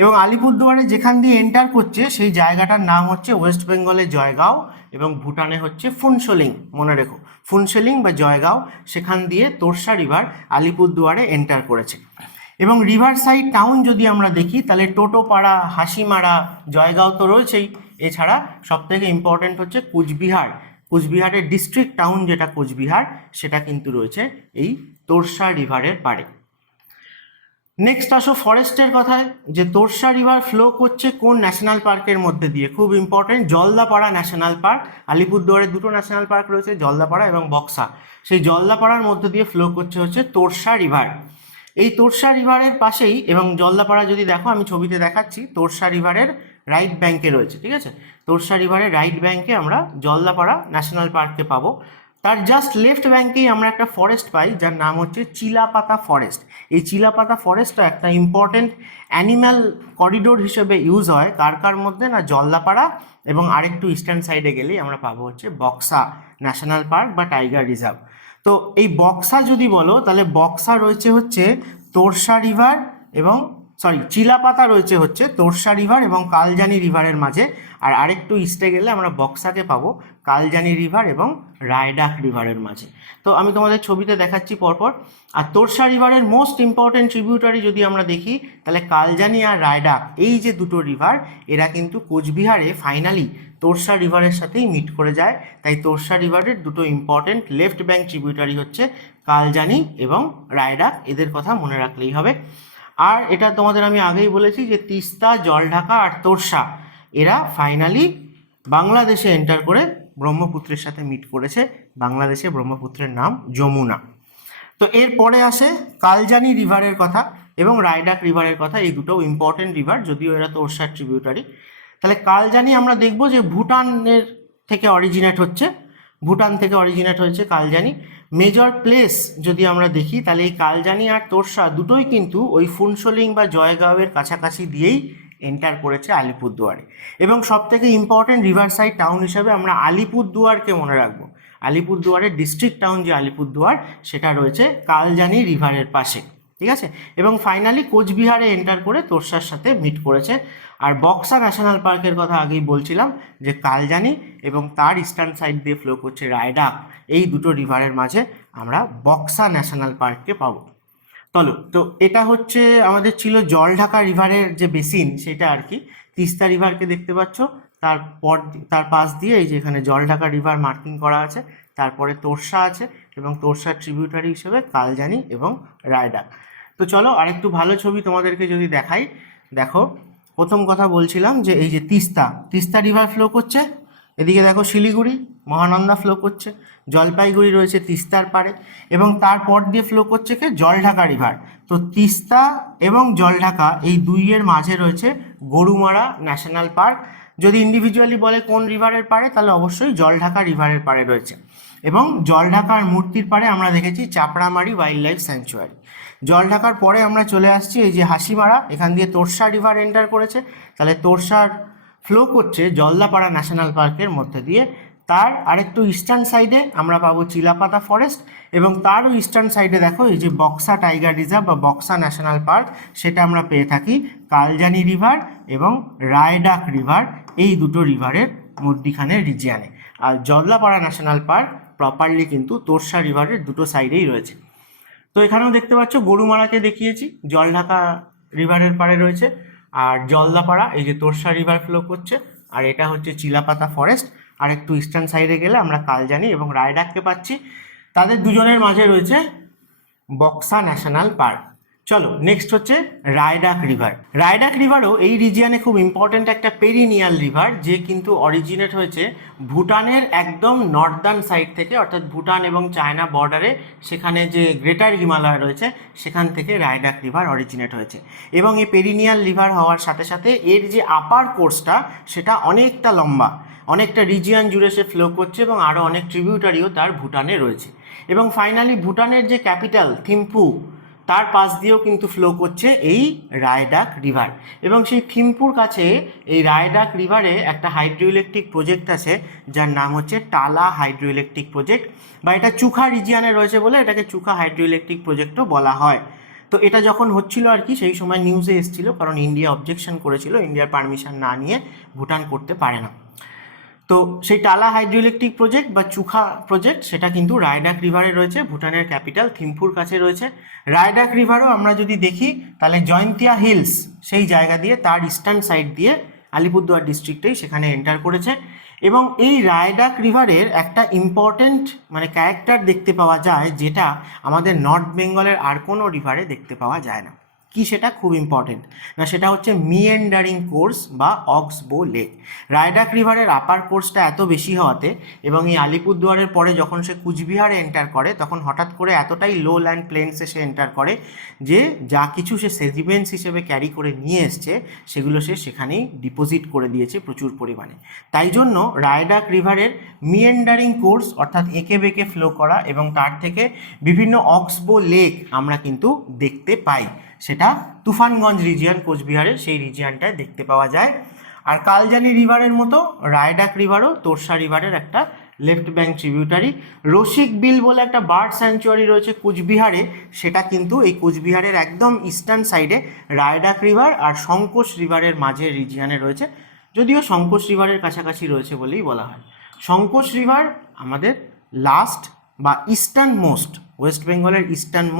এবং আলিপুরদুয়ারে যেখান দিয়ে এন্টার করছে সেই জায়গাটার নাম হচ্ছে ওয়েস্ট বেঙ্গলে জয়গাঁও, এবং ভুটানে হচ্ছে ফুনসোলিং। মনে রেখো ফুনসোলিং বা জয়গাঁও, সেখান দিয়ে তোরসা রিভার আলিপুরদুয়ারে এন্টার করেছে। এবং রিভার সাইড টাউন যদি আমরা দেখি তাহলে টোটোপাড়া, হাসিমারা, জয়গাঁও তো রয়েছেই। এছাড়া সবথেকে ইম্পর্টেন্ট হচ্ছে কোচবিহার। কোচবিহারের ডিস্ট্রিক্ট টাউন যেটা কোচবিহার, সেটা কিন্তু রয়েছে এই তোর্ষা রিভারের পাড়ে। নেক্সট আসো ফরেস্টের কথায়, যে তোর্ষা রিভার ফ্লো করছে কোন ন্যাশনাল পার্কের মধ্যে দিয়ে, খুব ইম্পর্টেন্ট, জলদাপাড়া ন্যাশনাল পার্ক। আলিপুরদুয়ারে দুটো ন্যাশনাল পার্ক রয়েছে, জলদাপাড়া এবং বক্সা। সেই জলদাপাড়ার মধ্যে দিয়ে ফ্লো করছে হচ্ছে তোর্ষা রিভার। এই তোর্ষা রিভারের পাশেই, এবং জলদাপাড়া যদি দেখো আমি ছবিতে দেখাচ্ছি, তোর্ষা রিভারের রাইট ব্যাঙ্কে রয়েছে, ঠিক আছে। তোর্ষা রিভারের রাইট ব্যাঙ্কে আমরা জলদাপাড়া ন্যাশনাল পার্ককে পাবো। তার জাস্ট লেফট ব্যাঙ্কেই আমরা একটা ফরেস্ট পাই যার নাম হচ্ছে চিলাপাতা ফরেস্ট। এই চিলাপাতা ফরেস্টটা একটা ইম্পর্টেন্ট অ্যানিম্যাল করিডোর হিসেবে ইউজ হয় কার কার মধ্যে, না জলদাপাড়া এবং আরেকটু ইস্টার্ন সাইডে গেলেই আমরা পাবো হচ্ছে বক্সা ন্যাশনাল পার্ক বা টাইগার রিজার্ভ। তো এই বক্সা যদি বলো তাহলে বক্সা রয়েছে হচ্ছে তোর্ষা রিভার এবং চিলাপাতা রয়েছে হচ্ছে তোর্ষা রিভার এবং কালজানি রিভারের মাঝে। আর আরেকটু ইস্টে গেলে আমরা বক্সাকে পাবো কালজানি রিভার এবং রায়ডাক রিভারের মাঝে। তো আমি তোমাদের ছবিতে দেখাচ্ছি পরপর। আর তোর্ষা রিভারের মোস্ট ইম্পর্টেন্ট ট্রিবিউটারি যদি আমরা দেখি তাহলে কালজানি আর রায়ডাক, এই যে দুটো রিভার, এরা কিন্তু কোচবিহারে ফাইনালি তোর্ষা রিভারের সাথেই মিট করে যায়। তাই তোর্ষা রিভারের দুটো ইম্পর্টেন্ট লেফট ব্যাঙ্ক ট্রিবিউটারি হচ্ছে কালজানি এবং রায়ডাক, এদের কথা মনে রাখলেই হবে। আর এটা তোমাদের আমি আগেই বলেছি যে তিস্তা, জলঢাকা আর তোর্ষা এরা ফাইনালি বাংলাদেশে এন্টার করে ব্রহ্মপুত্রের সাথে মিট করেছে। বাংলাদেশে ব্রহ্মপুত্রের নাম যমুনা। তো এরপরে আসে কালজানি রিভারের কথা এবং রায়ডাক রিভারের কথা। এই দুটো ইম্পর্টেন্ট রিভার, যদিও এরা তোর্ষার ট্রিবিউটারি। তাহলে কালজানি আমরা দেখব যে ভুটানের থেকে অরিজিনেট হচ্ছে, ভুটান থেকে অরিজিনেট হয়েছে কালজানি। মেজর প্লেস যদি আমরা দেখি তাহলে এই কালজানি আর তোর্ষা দুটোই কিন্তু ওই ফুনসোলিং বা জয়গাঁওয়ের কাছাকাছি দিয়েই এন্টার করেছে আলিপুরদুয়ারে। এবং সবথেকে ইম্পর্টেন্ট রিভার সাইড টাউন হিসাবে আমরা আলিপুরদুয়ারকে মনে রাখবো। আলিপুরদুয়ারের ডিস্ট্রিক্ট টাউন যে আলিপুরদুয়ার, সেটা রয়েছে কালজানি রিভারের পাশে, ঠিক আছে। এবং ফাইনালি কোচবিহারে এন্টার করে তোর্ষার সাথে মিট করেছে। আর বক্সা ন্যাশনাল পার্কের কথা আগেই বলছিলাম যে কালজানি এবং তার ইস্টার্ন সাইড দিয়ে ফ্লো করছে রায়ডাক, এই দুটো রিভারের মাঝে আমরা বক্সা ন্যাশনাল পার্ককে পাবো। তো এটা হচ্ছে আমাদের ছিল জলঢাকা রিভারের যে বেসিন সেটা আর কি। তিস্তা রিভারকে দেখতে পাচ্ছ, তার পাশ দিয়ে এই যে এখানে জলঢাকা রিভার মার্কিং করা আছে, তারপরে তোর্ষা আছে এবং তোর্ষার ট্রিবিউটারি হিসেবে কালজানি এবং রায়ডাক। তো চলো আরেকটু ভালো ছবি তোমাদেরকে যদি দেখাই, দেখো প্রথম কথা বলছিলাম যে এই যে তিস্তা রিভার ফ্লো করছে, এদিকে দেখো শিলিগুড়ি মহানন্দা ফ্লো করছে, জলপাইগুড়ি রয়েছে তিস্তার পাড়ে এবং তারপর দিয়ে ফ্লো করছে কে জলঢাকা রিভার। তো তিস্তা এবং জলঢাকা এই দুইয়ের মাঝে রয়েছে গরুমারা ন্যাশনাল পার্ক। যদি ইন্ডিভিজুয়ালি বলে কোন রিভারের পাড়ে, তাহলে অবশ্যই জলঢাকা রিভারের পাড়ে রয়েছে। এবং জলঢাকার মূর্তির পাড়ে আমরা দেখেছি চাপড়ামারি ওয়াইল্ড লাইফ স্যাংচুয়ারি। জলঢাকার পরে আমরা চলে আসছি এই যে হাসিমারা, এখান দিয়ে তোর্ষা রিভার এন্টার করেছে, তাহলে তোর্ষার ফ্লো করছে জলদাপাড়া ন্যাশনাল পার্কের মধ্যে দিয়ে। তার আরেকটু ইস্টার্ন সাইডে আমরা পাবো চিলাপাতা ফরেস্ট এবং তারও ইস্টার্ন সাইডে দেখো এই যে বক্সা টাইগার রিজার্ভ বা বক্সা ন্যাশনাল পার্ক, সেটা আমরা পেয়ে থাকি কালজানি রিভার এবং রায়ডাক রিভার, এই দুটো রিভারের মধ্যিখানের রিজিয়ানে। আর জলদাপাড়া ন্যাশনাল পার্ক প্রপারলি কিন্তু তোর্ষা রিভারের দুটো সাইডেই রয়েছে। তো এখানেও দেখতে পাচ্ছ গরুমারাকে দেখিয়েছি, জলঢাকা রিভারের পাড়ে রয়েছে। আর জলদাপাড়া এই যে তোর্ষা রিভার ফ্লো করছে, আর এটা হচ্ছে চিলাপাতা ফরেস্ট। আর একটু ইস্টার্ন সাইডে গেলে আমরা কালজানি এবং রায়ডাককে পাচ্ছি, তাদের দুজনের মাঝে রয়েছে বক্সা ন্যাশনাল পার্ক। চলো নেক্সট হচ্ছে রায়ডাক রিভার। রায়ডাক রিভারও এই রিজিয়ানে খুব ইম্পর্ট্যান্ট একটা পেরিনিয়াল রিভার, যে কিন্তু অরিজিনেট হয়েছে ভুটানের একদম নর্দার্ন সাইড থেকে, অর্থাৎ ভুটান এবং চায়না বর্ডারে, সেখানে যে গ্রেটার হিমালয় রয়েছে সেখান থেকে রায়ডাক রিভার অরিজিনেট হয়েছে। এবং এই পেরিনিয়াল রিভার হওয়ার সাথে সাথে এর যে আপার কোর্সটা সেটা অনেকটা লম্বা, অনেকটা রিজিয়ান জুড়ে সে ফ্লো করছে এবং আরও অনেক ট্রিবিউটারিও তার ভুটানে রয়েছে। এবং ফাইনালি ভুটানের যে ক্যাপিটাল থিম্পু, তার পাশ দিয়েও কিন্তু ফ্লো করছে এই রায়ডাক রিভার। এবং সেই থিম্পুর কাছে এই রায়ডাক রিভারে একটা হাইড্রো ইলেকট্রিক প্রজেক্ট আছে যার নাম হচ্ছে টালা হাইড্রো ইলেকট্রিক প্রজেক্ট, বা এটা চুখা রিজিয়ানে রয়েছে বলে এটাকে চুখা হাইড্রো ইলেকট্রিক প্রজেক্টও বলা হয়। তো এটা যখন হচ্ছিল আর কি, সেই সময় নিউজে এসেছিল, কারণ ইন্ডিয়া অবজেকশন করেছিল, ইন্ডিয়ার পারমিশন না নিয়ে ভুটান করতে পারে না। তো সেই টালা হাইড্রো ইলেকট্রিক প্রজেক্ট বা চুখা প্রজেক্ট সেটা কিন্তু রায়ডাক রিভারে রয়েছে, ভুটানের ক্যাপিটাল থিম্পুর কাছে রয়েছে। রায়ডাক রিভারও আমরা যদি দেখি তাহলে জয়ন্তিয়া হিলস সেই জায়গা দিয়ে তার ইস্টার্ন সাইড দিয়ে আলিপুরদুয়ার ডিস্ট্রিক্টেই সেখানে এন্টার করেছে। এবং এই রায়ডাক রিভারের একটা ইম্পর্টেন্ট মানে ক্যারেক্টার দেখতে পাওয়া যায় যেটা আমাদের নর্থ বেঙ্গলের আর কোনো রিভারে দেখতে পাওয়া যায় না। কি সেটা খুব ইম্পর্টেন্ট না, সেটা হচ্ছে মিয়েন্ডারিং কোর্স বা অক্সবো লেক। রায়ডাক রিভারের আপার কোর্সটা এত বেশি হওয়াতে এবং এই আলিপুরদুয়ারের পরে যখন সে কুচবিহারে এন্টার করে তখন হঠাৎ করে এতটাই লো ল্যান্ড প্লেন্সে সে এন্টার করে যে যা কিছু সে সেডিমেন্টস হিসেবে ক্যারি করে নিয়ে এসছে সেগুলো সে সেখানেই ডিপোজিট করে দিয়েছে প্রচুর পরিমাণে। তাই জন্য রায়ডাক রিভারের মিয়েন্ডারিং কোর্স অর্থাৎ এঁকে বেঁকে ফ্লো করা এবং তার থেকে বিভিন্ন অক্সবো লেক আমরা কিন্তু দেখতে পাই, সেটা তুফানগঞ্জ রিজিয়ন কোচবিহারের সেই রিজিয়নটায় দেখতে পাওয়া যায়। আর কালজানি রিভারের মতো রায়ডাক রিভারও তোরসা রিভারের একটা লেফট ব্যাঙ্ক ট্রিবিউটারি। রসিক বিল বলে একটা বার্ড স্যাংচুয়ারি রয়েছে কোচবিহারে, সেটা কিন্তু এই কোচবিহারের একদম ইস্টার্ন সাইডে রায়ডাক রিভার আর শঙ্কোষ রিভারের মাঝের রিজিয়নে রয়েছে, যদিও শঙ্কোষ রিভারের কাছাকাছি রয়েছে বলেই বলা হয়। শঙ্কোষ রিভার আমাদের লাস্ট বা ইস্টার্ন মোস্ট, ওয়েস্ট বেঙ্গলের ইস্টার্ন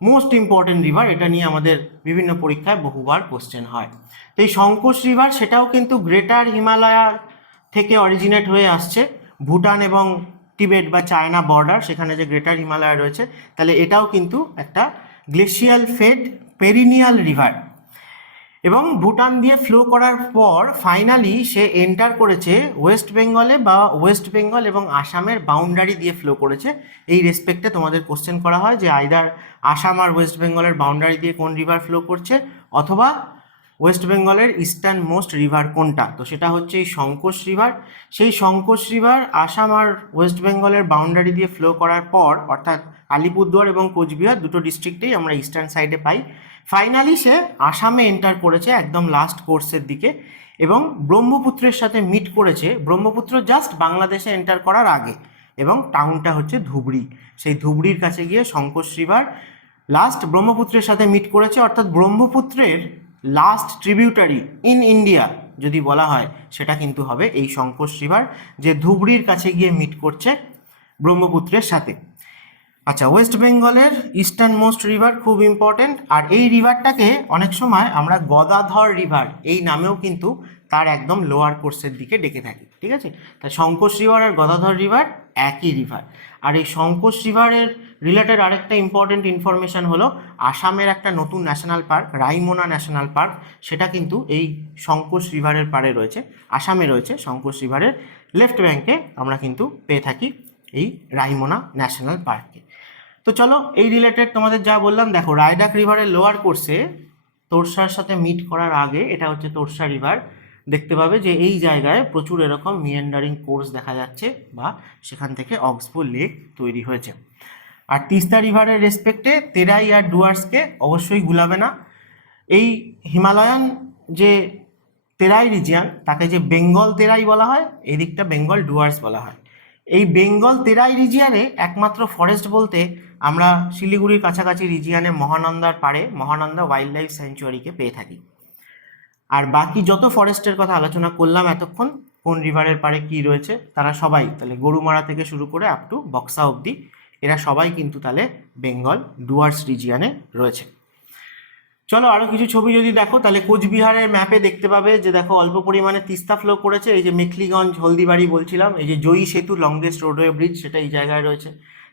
মোস্ট ইম্পর্টেন্ট রিভার। এটা নিয়ে আমাদের বিভিন্ন পরীক্ষায় বহুবার কোশ্চেন হয়। তো এই শঙ্কোষ রিভার সেটাও কিন্তু গ্রেটার হিমালয়া থেকে অরিজিনেট হয়ে আসছে, ভুটান এবং টিবেট বা চায়না বর্ডার সেখানে যে গ্রেটার হিমালয়া রয়েছে, তাহলে এটাও কিন্তু একটা গ্লেশিয়াল ফেড পেরিনিয়াল রিভার। এবং ভুটান দিয়ে ফ্লো করার পর ফাইনালি সে এন্টার করেছে ওয়েস্ট বেঙ্গলে বা ওয়েস্ট বেঙ্গল এবং আসামের বাউন্ডারি দিয়ে ফ্লো করেছে। এই রেসপেক্টে তোমাদের কোশ্চেন করা হয় যে আইদার আসাম আর ওয়েস্ট বেঙ্গলের বাউন্ডারি দিয়ে কোন রিভার ফ্লো করছে অথবা ওয়েস্ট বেঙ্গলের ইস্টার্ন মোস্ট রিভার কোনটা, তো সেটা হচ্ছে এই শঙ্কোষ রিভার। সেই শঙ্কোষ রিভার আসাম আর ওয়েস্ট বেঙ্গলের বাউন্ডারি দিয়ে ফ্লো করার পর অর্থাৎ আলিপুরদুয়ার এবং কোচবিহার দুটো ডিস্ট্রিক্টেই আমরা ইস্টার্ন সাইডে পাই। ফাইনালি সে আসামে এন্টার করেছে একদম লাস্ট কোর্সের দিকে এবং ব্রহ্মপুত্রের সাথে মিট করেছে ব্রহ্মপুত্র জাস্ট বাংলাদেশে এন্টার করার আগে, এবং টাউনটা হচ্ছে ধুবড়ি। সেই ধুবড়ির কাছে গিয়ে শঙ্কোষ রিভার লাস্ট ব্রহ্মপুত্রের সাথে মিট করেছে, অর্থাৎ ব্রহ্মপুত্রের লাস্ট ট্রিবিউটারি ইন ইন্ডিয়া যদি বলা হয় সেটা কিন্তু হবে এই শঙ্কোষ রিভার, যে ধুবড়ির কাছে গিয়ে মিট করছে ব্রহ্মপুত্রের সাথে। আচ্ছা, ওয়েস্ট বেঙ্গলের ইস্টার্ন মোস্ট রিভার খুব ইম্পর্টেন্ট, আর এই রিভারটাকে অনেক সময় আমরা গদাধর রিভার এই নামেও কিন্তু তার একদম লোয়ার কোর্সের দিকে ডেকে থাকি, ঠিক আছে। তাই শঙ্কোষ রিভার আর গদাধর রিভার একই রিভার। আর এই শঙ্কোষ রিভারের রিলেটেড আরেকটা ইম্পর্টেন্ট ইনফরমেশন হলো আসামের একটা নতুন national park Raimona national park, সেটা কিন্তু এই শঙ্কোষ রিভারের পাড়ে রয়েছে, আসামে রয়েছে। শঙ্কোষ রিভারের লেফট ব্যাঙ্কে আমরা কিন্তু পেয়ে থাকি এই রাইমোনা ন্যাশনাল পার্কে। তো চলো এই রিলেটেড তোমাদের যা বললাম, দেখো রায়ডাক রিভারের লোয়ার কোর্সে তোরসার সাথে মিট করার আগে, এটা হচ্ছে তোরসা রিভার, দেখতে পাবে যে এই জায়গায় প্রচুর এরকম মিয়েন্ডারিং কোর্স দেখা যাচ্ছে বা সেখান থেকে অক্সবো লেক তৈরি হয়েছে। আর তিস্তা রিভারের রেসপেক্টে তেরাই আর ডুয়ার্সকে অবশ্যই গুলাবে না। এই হিমালয়ান যে তেরাই রিজিয়ান তাকে যে বেঙ্গল তেরাই বলা হয়, এই দিকটা বেঙ্গল ডুয়ার্স বলা হয়। এই বেঙ্গল তেরাই রিজিয়ানে একমাত্র ফরেস্ট বলতে আমরা শিলিগুড়ির কাছাকাছি রিজিয়ানে মহানন্দার পাড়ে মহানন্দা ওয়াইল্ড লাইফ স্যাংচুয়ারিকে পেয়ে থাকি। আর বাকি যত ফরেস্টের কথা আলোচনা করলাম এতক্ষণ, কোন রিভারের পাড়ে কি রয়েছে, তারা সবাই তাহলে গরুমারা থেকে শুরু করে আপ টু বক্সা অবধি এরা সবাই কিন্তু তাহলে বেঙ্গল ডুয়ার্স রিজিয়ানে রয়েছে। চলো আরও কিছু ছবি যদি দেখো তাহলে কোচবিহারের ম্যাপে দেখতে পাবে যে দেখো অল্প পরিমাণে তিস্তা ফ্লো করেছে। এই যে মেখলিগঞ্জ হলদিবাড়ি বলছিলাম, এই যে জয়ী সেতু লংগেস্ট রোডওয়ে ব্রিজ সেটা এই জায়গায় রয়েছে।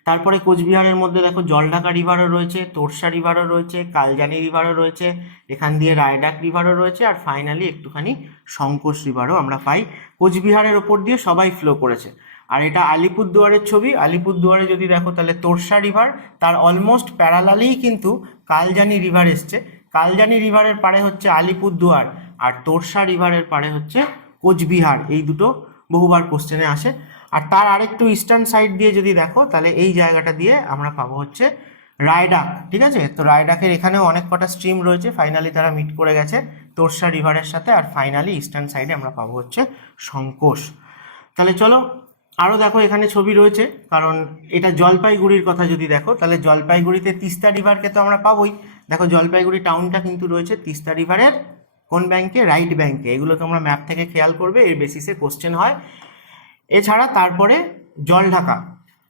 তারপরে কোচবিহারের মধ্যে দেখো জলঢাকা রিভারও রয়েছে, তোরসা রিভারও রয়েছে, কালজানি রিভারও রয়েছে, এখান দিয়ে রায়ডাক রিভারও রয়েছে, আর ফাইনালি একটুখানি শঙ্কোষ রিভারও আমরা পাই। কোচবিহারের ওপর দিয়ে সবাই ফ্লো করেছে। আর এটা আলিপুরদুয়ারের ছবি। আলিপুরদুয়ারে যদি দেখো তাহলে তোরসা রিভার তার অলমোস্ট প্যারালালেই কিন্তু কালজানি রিভার এসছে। কালজানি রিভারের পাড়ে হচ্ছে আলিপুরদুয়ার আর তোরসা রিভারের পাড়ে হচ্ছে কোচবিহার, এই দুটো বহুবার কোশ্চেনে আসে। আর তার আরেকটু ইস্টার্ন সাইড দিয়ে যদি দেখো তাহলে এই জায়গাটা দিয়ে আমরা পাবো হচ্ছে রায়ডাক, ঠিক আছে। তো রায়ডাকের এখানেও অনেক কটা স্ট্রিম রয়েছে, ফাইনালি তারা মিট করে গেছে তোরসা রিভারের সাথে, আর ফাইনালি ইস্টার্ন সাইডে আমরা পাবো হচ্ছে শঙ্কোষ। তাহলে চলো আরও দেখো এখানে ছবি রয়েছে, কারণ এটা জলপাইগুড়ির কথা যদি দেখো তাহলে জলপাইগুড়িতে তিস্তা রিভারকে তো আমরা পাবোই। দেখো জলপাইগুড়ি টাউনটা কিন্তু রয়েছে তিস্তা রিভারের কোন ব্যাংকে? রাইট ব্যাংকে। এগুলো তোমরা ম্যাপ থেকে খেয়াল করবে, এর বেসিসে কোশ্চেন হয়। এছাড়া তারপরে জলঢাকা,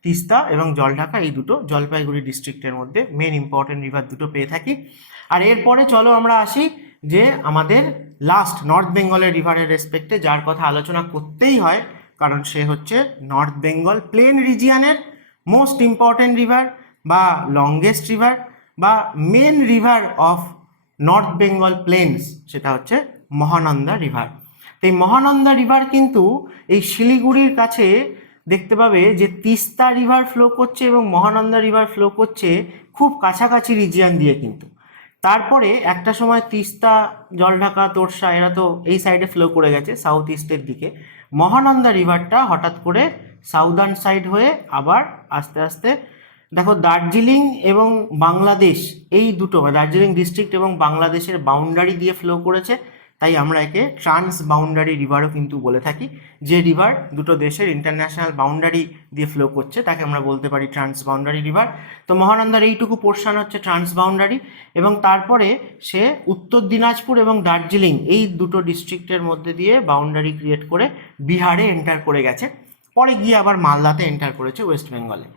তিস্তা এবং জলঢাকা, এই দুটো জলপাইগুড়ি ডিস্ট্রিক্টের মধ্যে মেন ইম্পর্টেন্ট রিভার দুটো পেয়ে থাকি। আর এরপরে চলো আমরা আসি যে আমাদের লাস্ট নর্থ বেঙ্গলের রিভারের রেসপেক্টে যার কথা আলোচনা করতেই হয়, কারণ সে হচ্ছে নর্থ বেঙ্গল প্লেন রিজিয়ানের মোস্ট ইম্পর্টেন্ট রিভার বা লংগেস্ট রিভার বা main river of North Bengal plains, সেটা হচ্ছে মহানন্দা রিভার। এই মহানন্দা রিভার কিন্তু এই শিলিগুড়ির কাছে দেখতে পাবে যে তিস্তা রিভার ফ্লো করছে এবং মহানন্দা রিভার ফ্লো করছে খুব কাছাকাছি রিজিয়ান দিয়ে। কিন্তু তারপরে একটা সময় তিস্তা, জলঢাকা, তোরসা এরা তো এই সাইডে ফ্লো করে গেছে সাউথ ইস্টের দিকে। মহানন্দা রিভারটা হঠাৎ করে সাউদার্ন সাইড হয়ে আবার আস্তে আস্তে দেখো দার্জিলিং এবং বাংলাদেশ, এই দুটো দার্জিলিং ডিস্ট্রিক্ট এবং বাংলাদেশের বাউন্ডারি দিয়ে ফ্লো করেছে। তাই আমরা একে ট্রান্স বাউন্ডারি রিভারও কিন্তু বলে থাকি। যে রিভার দুটো দেশের ইন্টারন্যাশনাল বাউন্ডারি দিয়ে ফ্লো করছে তাকে আমরা বলতে পারি ট্রান্স বাউন্ডারি রিভার। তো মহানন্দার এইটুকু পোর্শন হচ্ছে ট্রান্স বাউন্ডারি, এবং তারপরে সে উত্তর দিনাজপুর এবং দার্জিলিং এই দুটো ডিস্ট্রিক্টের মধ্যে দিয়ে বাউন্ডারি ক্রিয়েট করে বিহারে এন্টার করে গেছে, পরে গিয়ে আবার মালদাতে এন্টার করেছে ওয়েস্ট বেঙ্গলে।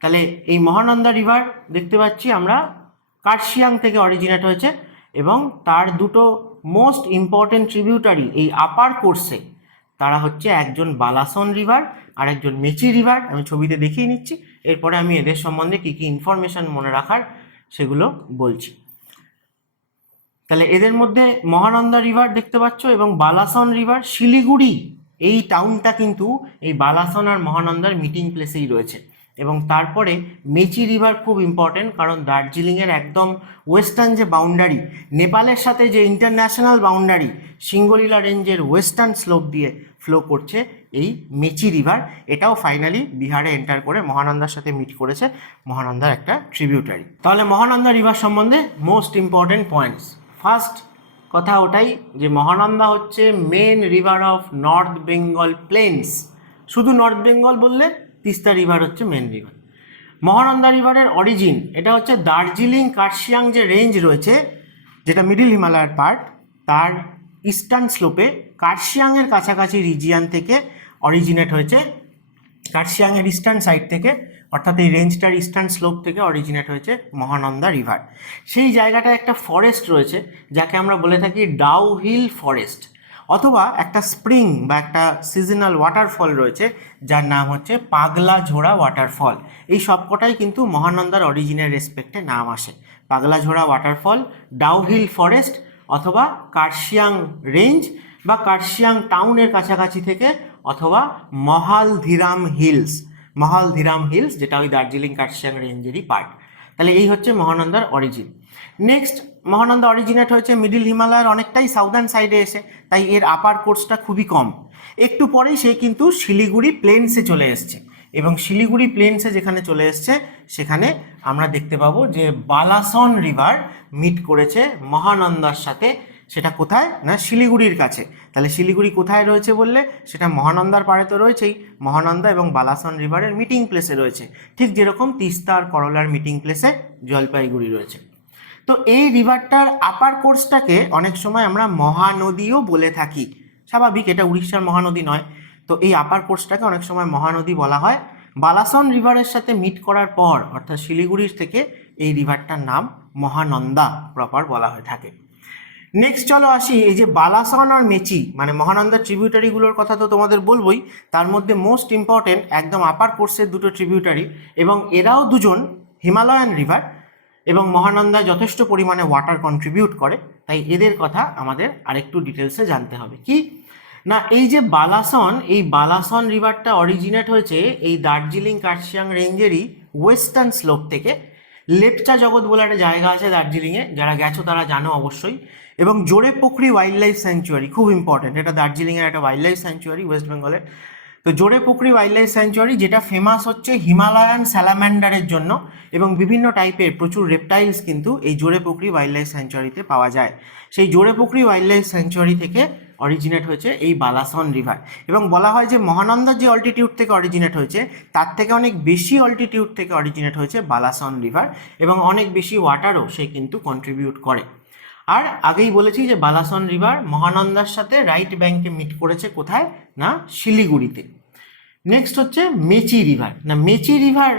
তাহলে এই মহানন্দা রিভার দেখতে পাচ্ছি আমরা কার্শিয়াং থেকে অরিজিনেট হয়েছে, এবং তার দুটো মোস্ট ইম্পর্টেন্ট ট্রিবিউটারি এই আপার কোর্সে তারা হচ্ছে একজন বালাসন রিভার আর একজন মেচি রিভার। আমি ছবিতে দেখিয়ে নিচ্ছি, এরপরে আমি এদের সম্বন্ধে কী কী ইনফরমেশান মনে রাখার সেগুলো বলছি। তাহলে এদের মধ্যে মহানন্দা রিভার দেখতে পাচ্ছ এবং বালাসন রিভার। শিলিগুড়ি এই টাউনটা কিন্তু এই বালাসন আর মহানন্দার মিটিং প্লেসেই রয়েছে। এবং তারপরে মেচি রিভার খুব ইম্পর্টেন্ট, কারণ দার্জিলিংয়ের একদম ওয়েস্টার্ন যে বাউন্ডারি, নেপালের সাথে যে ইন্টারন্যাশনাল বাউন্ডারি, সিঙ্গলিলা রেঞ্জের ওয়েস্টার্ন স্লোপ দিয়ে ফ্লো করছে এই মেচি রিভার। এটাও ফাইনালি বিহারে এন্টার করে মহানন্দার সাথে মিট করেছে, মহানন্দার একটা ট্রিবিউটারি। তাহলে মহানন্দা রিভার সম্বন্ধে মোস্ট ইম্পর্টেন্ট পয়েন্টস। ফার্স্ট কথা ওটাই যে মহানন্দা হচ্ছে main river of North Bengal plains. শুধু নর্থ বেঙ্গল বললে তিস্তা রিভার হচ্ছে মেন রিভার। মহানন্দা রিভারের অরিজিন এটা হচ্ছে দার্জিলিং কার্শিয়াং যে রেঞ্জ রয়েছে, যেটা মিডিল হিমালয়ের পার্ট, তার ইস্টার্ন স্লোপে কার্শিয়াংয়ের কাছাকাছি রিজিয়ান থেকে অরিজিনেট হয়েছে। কার্শিয়াংয়ের ইস্টার্ন সাইড থেকে, অর্থাৎ এই রেঞ্জটার ইস্টার্ন স্লোপ থেকে অরিজিনেট হয়েছে মহানন্দা রিভার। সেই জায়গাটায় একটা ফরেস্ট রয়েছে যাকে আমরা বলে থাকি ডাউ হিল ফরেস্ট, অথবা একটা স্প্রিং বা একটা সিজনাল ওয়াটারফল রয়েছে যার নাম হচ্ছে পাগলা ঝোড়া ওয়াটারফল। এই সবকটাই কিন্তু মহানন্দার অরিজিনের রেসপেক্টে নাম আসে। পাগলা ঝোড়া ওয়াটারফল, ডাউ হিল ফরেস্ট, অথবা কার্শিয়াং রেঞ্জ বা কার্শিয়াং টাউনের কাছাকাছি থেকে, অথবা মহালধিরাম হিলস, মহালধিরাম হিলস যেটা ওই দার্জিলিং কার্শিয়াং রেঞ্জেরই পার্ট। তাহলে এই হচ্ছে মহানন্দার অরিজিন। নেক্সট, মহানন্দা অরিজিনেট হয়েছে মিডিল হিমালয়ের অনেকটাই সাউদার্ন সাইডে এসে, তাই এর আপার কোর্সটা খুবই কম। একটু পরেই সে কিন্তু শিলিগুড়ি প্লেন্সে চলে এসছে, এবং শিলিগুড়ি প্লেন্সে যেখানে চলে এসছে সেখানে আমরা দেখতে পাবো যে বালাসন রিভার মিট করেছে মহানন্দার সাথে। সেটা কোথায়? না শিলিগুড়ির কাছে। তাহলে শিলিগুড়ি কোথায় রয়েছে বললে, সেটা মহানন্দার পাড়ে তো রয়েছেই, মহানন্দা এবং বালাসন রিভারের মিটিং প্লেসে রয়েছে, ঠিক যেরকম তিস্তা আর করলার মিটিং প্লেসে জলপাইগুড়ি রয়েছে। তো এই রিভারটার আপার কোর্সটাকে অনেক সময় আমরা মহানদীও বলে থাকি। স্বাভাবিক, এটা উড়িষ্যার মহানদী নয়, তো এই আপার কোর্সটাকে অনেক সময় মহানদী বলা হয়। বালাসন রিভারের সাথে মিট করার পর, অর্থাৎ শিলিগুড়ির থেকে, এই রিভারটার নাম মহানন্দা প্রপার বলা হয়ে থাকে। নেক্সট চলো আসি এই যে বালাসন আর মেচি, মানে মহানন্দার ট্রিবিউটারিগুলোর কথা তো তোমাদের বলবোই, তার মধ্যে মোস্ট ইম্পর্টেন্ট একদম আপার কোর্সের দুটো ট্রিবিউটারি, এবং এরাও দুজন হিমালয়ান রিভার, এবং মহানন্দা যথেষ্ট পরিমাণে ওয়াটার কন্ট্রিবিউট করে। তাই এদের কথা আমাদের আরেকটু ডিটেলসে জানতে হবে। কি না, এই যে বালাসন, এই বালাসন রিভারটা অরিজিনেট হয়েছে এই দার্জিলিং কার্শিয়াং রেঞ্জেরই ওয়েস্টার্ন স্লোপ থেকে। লেপচা জগৎ বলে একটা জায়গা আছে দার্জিলিংয়ে, যারা গেছো তারা জানো অবশ্যই। এবং জোরে পুখরি ওয়াইল্ড লাইফ স্যাংচুয়ারি খুব ইম্পর্টেন্ট, এটা দার্জিলিংয়ের একটা ওয়াইল্ড লাইফ স্যাংচুয়ারি ওয়েস্ট বেঙ্গলের। তো জোরে পুখরি ওয়াইল্ড লাইফ স্যাংচুয়ারি যেটা ফেমাস হচ্ছে হিমালয়ান স্যালাম্যান্ডারের জন্য, এবং বিভিন্ন টাইপের প্রচুর রেপটাইলস কিন্তু এই জোরে পুখরি ওয়াইল্ড লাইফ স্যাংচুয়ারিতে পাওয়া যায়। সেই জোরে পুখরি ওয়াইল্ড লাইফ স্যাংচুয়ারি থেকে অরিজিনেট হয়েছে এই বালাসন রিভার, এবং বলা হয় যে মহানন্দার যে অল্টিটিউড থেকে অরিজিনেট হয়েছে তার থেকে অনেক বেশি অল্টিটিউড থেকে অরিজিনেট হয়েছে বালাসন রিভার, এবং অনেক বেশি ওয়াটারও সে কিন্তু কন্ট্রিবিউট করে। আর আগেই বলেছি যে বালাসন রিভার মহানন্দার সাথে রাইট ব্যাঙ্কে মিট করেছে কোথায়, না শিলিগুড়িতে। নেক্সট হচ্ছে মেচি রিভার। না মেচি রিভার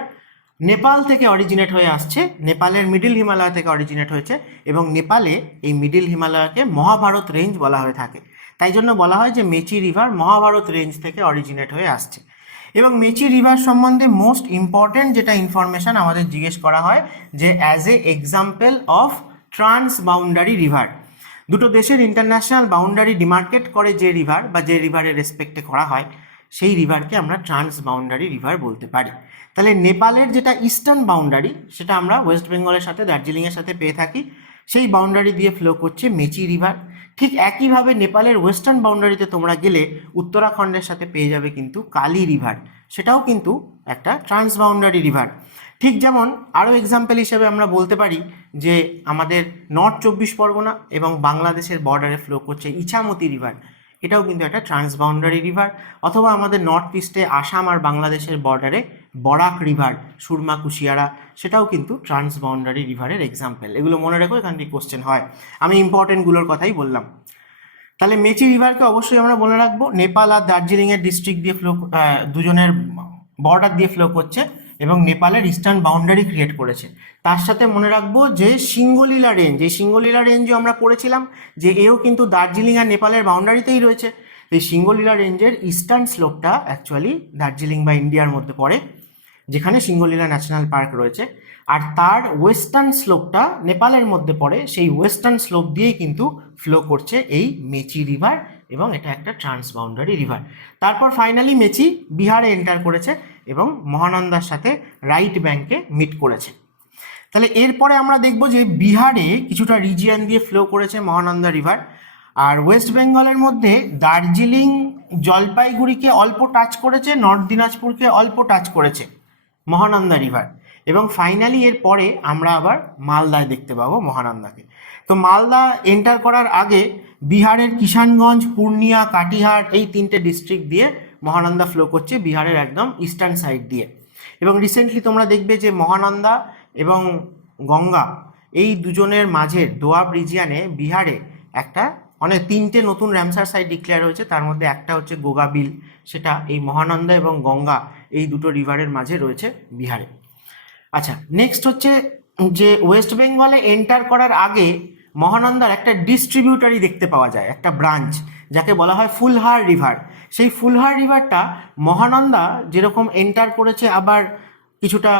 নেপাল থেকে অরিজিনেট হয়ে আসছে, নেপালের মিডিল হিমালয় থেকে অরিজিনেট হয়েছে, এবং নেপালে এই মিডিল হিমালয়কে মহাভারত রেঞ্জ বলা হয়ে থাকে, তাই জন্য বলা হয় যে মেচি রিভার মহাভারত রেঞ্জ থেকে অরিজিনেট হয়ে আসছে। এবং মেচি রিভার সম্বন্ধে মোস্ট ইম্পর্টেন্ট যেটা ইনফরমেশান আমাদের জিজ্ঞেস করা হয় যে as a example of trans boundary river, দুটো দেশের ইন্টারন্যাশনাল বাউন্ডারি ডিমার্কেট করে যে রিভার বা যে রিভারের রেসপেক্টে করা হয় সেই রিভারকে আমরা ট্রান্স বাউন্ডারি রিভার বলতে পারি। তাহলে নেপালের যেটা ইস্টার্ন বাউন্ডারি সেটা আমরা ওয়েস্ট বেঙ্গলের সাথে দার্জিলিংয়ের সাথে পেয়ে থাকি, সেই বাউন্ডারি দিয়ে ফ্লো করছে মেচি রিভার। ঠিক একইভাবে নেপালের ওয়েস্টার্ন বাউন্ডারিতে তোমরা গেলে উত্তরাখণ্ডের সাথে পেয়ে যাবে কিন্তু কালী রিভার, সেটাও কিন্তু একটা ট্রান্স বাউন্ডারি রিভার। ঠিক যেমন আরও এক্সাম্পল হিসেবে আমরা বলতে পারি যে আমাদের নর্থ 24 পরগনা এবং বাংলাদেশের বর্ডারে ফ্লো করছে ইছামতি রিভার, এটাও কিন্তু একটা ট্রান্স বাউন্ডারি রিভার। অথবা আমাদের নর্থ ইস্টে আসাম আর বাংলাদেশের বর্ডারে বরাক রিভার, সুরমা কুশিয়ারা, সেটাও কিন্তু ট্রান্স বাউন্ডারি রিভারের এক্সাম্পল। এগুলো মনে রেখো, এখান থেকে কোশ্চেন হয়, আমি ইম্পর্টেন্টগুলোর কথাই বললাম। তাহলে মেচি রিভারকে অবশ্যই আমরা বলে রাখবো নেপাল আর দার্জিলিংয়ের ডিস্ট্রিক্ট দিয়ে ফ্লো, দুজনের বর্ডার দিয়ে ফ্লো করছে এবং নেপালের ইস্টার্ন বাউন্ডারি ক্রিয়েট করেছে। তার সাথে মনে রাখবো যে সিঙ্গলীলা রেঞ্জ, এই সিঙ্গলীলা রেঞ্জও আমরা পড়েছিলাম যে এও কিন্তু দার্জিলিং আর নেপালের বাউন্ডারিতেই রয়েছে। এই সিঙ্গলীলা রেঞ্জের ইস্টার্ন স্লোপটা অ্যাকচুয়ালি দার্জিলিং বা ইন্ডিয়ার মধ্যে পড়ে, যেখানে সিঙ্গলীলা ন্যাশনাল পার্ক রয়েছে, আর তার ওয়েস্টার্ন স্লোপটা নেপালের মধ্যে পড়ে, সেই ওয়েস্টার্ন স্লোপ দিয়েই কিন্তু ফ্লো করছে এই মেচি রিভার, এবং এটা একটা ট্রান্স বাউন্ডারি রিভার। তারপর ফাইনালি মেচি বিহারে এন্টার করেছে এবং মহানন্দার সাথে রাইট ব্যাঙ্কে মিট করেছে। তাহলে এরপরে আমরা দেখব যে বিহারে কিছুটা রিজিয়ন দিয়ে ফ্লো করেছে মহানন্দা রিভার, আর ওয়েস্ট বেঙ্গলের মধ্যে দার্জিলিং জলপাইগুড়িকে অল্প টাচ করেছে, নর্থ দিনাজপুরকে অল্প টাচ করেছে মহানন্দা রিভার, এবং ফাইনালি এর পরে আমরা আবার মালদায় দেখতে পাবো মহানন্দাকে। তো মালদা এন্টার করার আগে বিহারের কিষানগঞ্জ, পূর্ণিয়া, কাটিহার এই তিনটে ডিস্ট্রিক্ট দিয়ে মহানন্দা ফ্লো করছে বিহারের একদম ইস্টার্ন সাইড দিয়ে। এবং রিসেন্টলি তোমরা দেখবে যে মহানন্দা এবং গঙ্গা এই দুজনের মাঝের দোয়াব রিজিয়ানে বিহারে একটা তিনটে নতুন র্যামসার সাইট ডিক্লেয়ার হয়েছে, তার মধ্যে একটা হচ্ছে গোগাবিল, সেটা এই মহানন্দা এবং গঙ্গা এই দুটো রিভারের মাঝে রয়েছে বিহারে। আচ্ছা, নেক্সট হচ্ছে যে ওয়েস্ট বেঙ্গলে এন্টার করার আগে মহানন্দার একটা ডিস্ট্রিবিউটারি দেখতে পাওয়া যায়, একটা ব্রাঞ্চ যাকে বলা হয় ফুলহার রিভার। সেই ফুলহার রিভারটা মহানন্দা যেরকম এন্টার করেছে আবার কিছুটা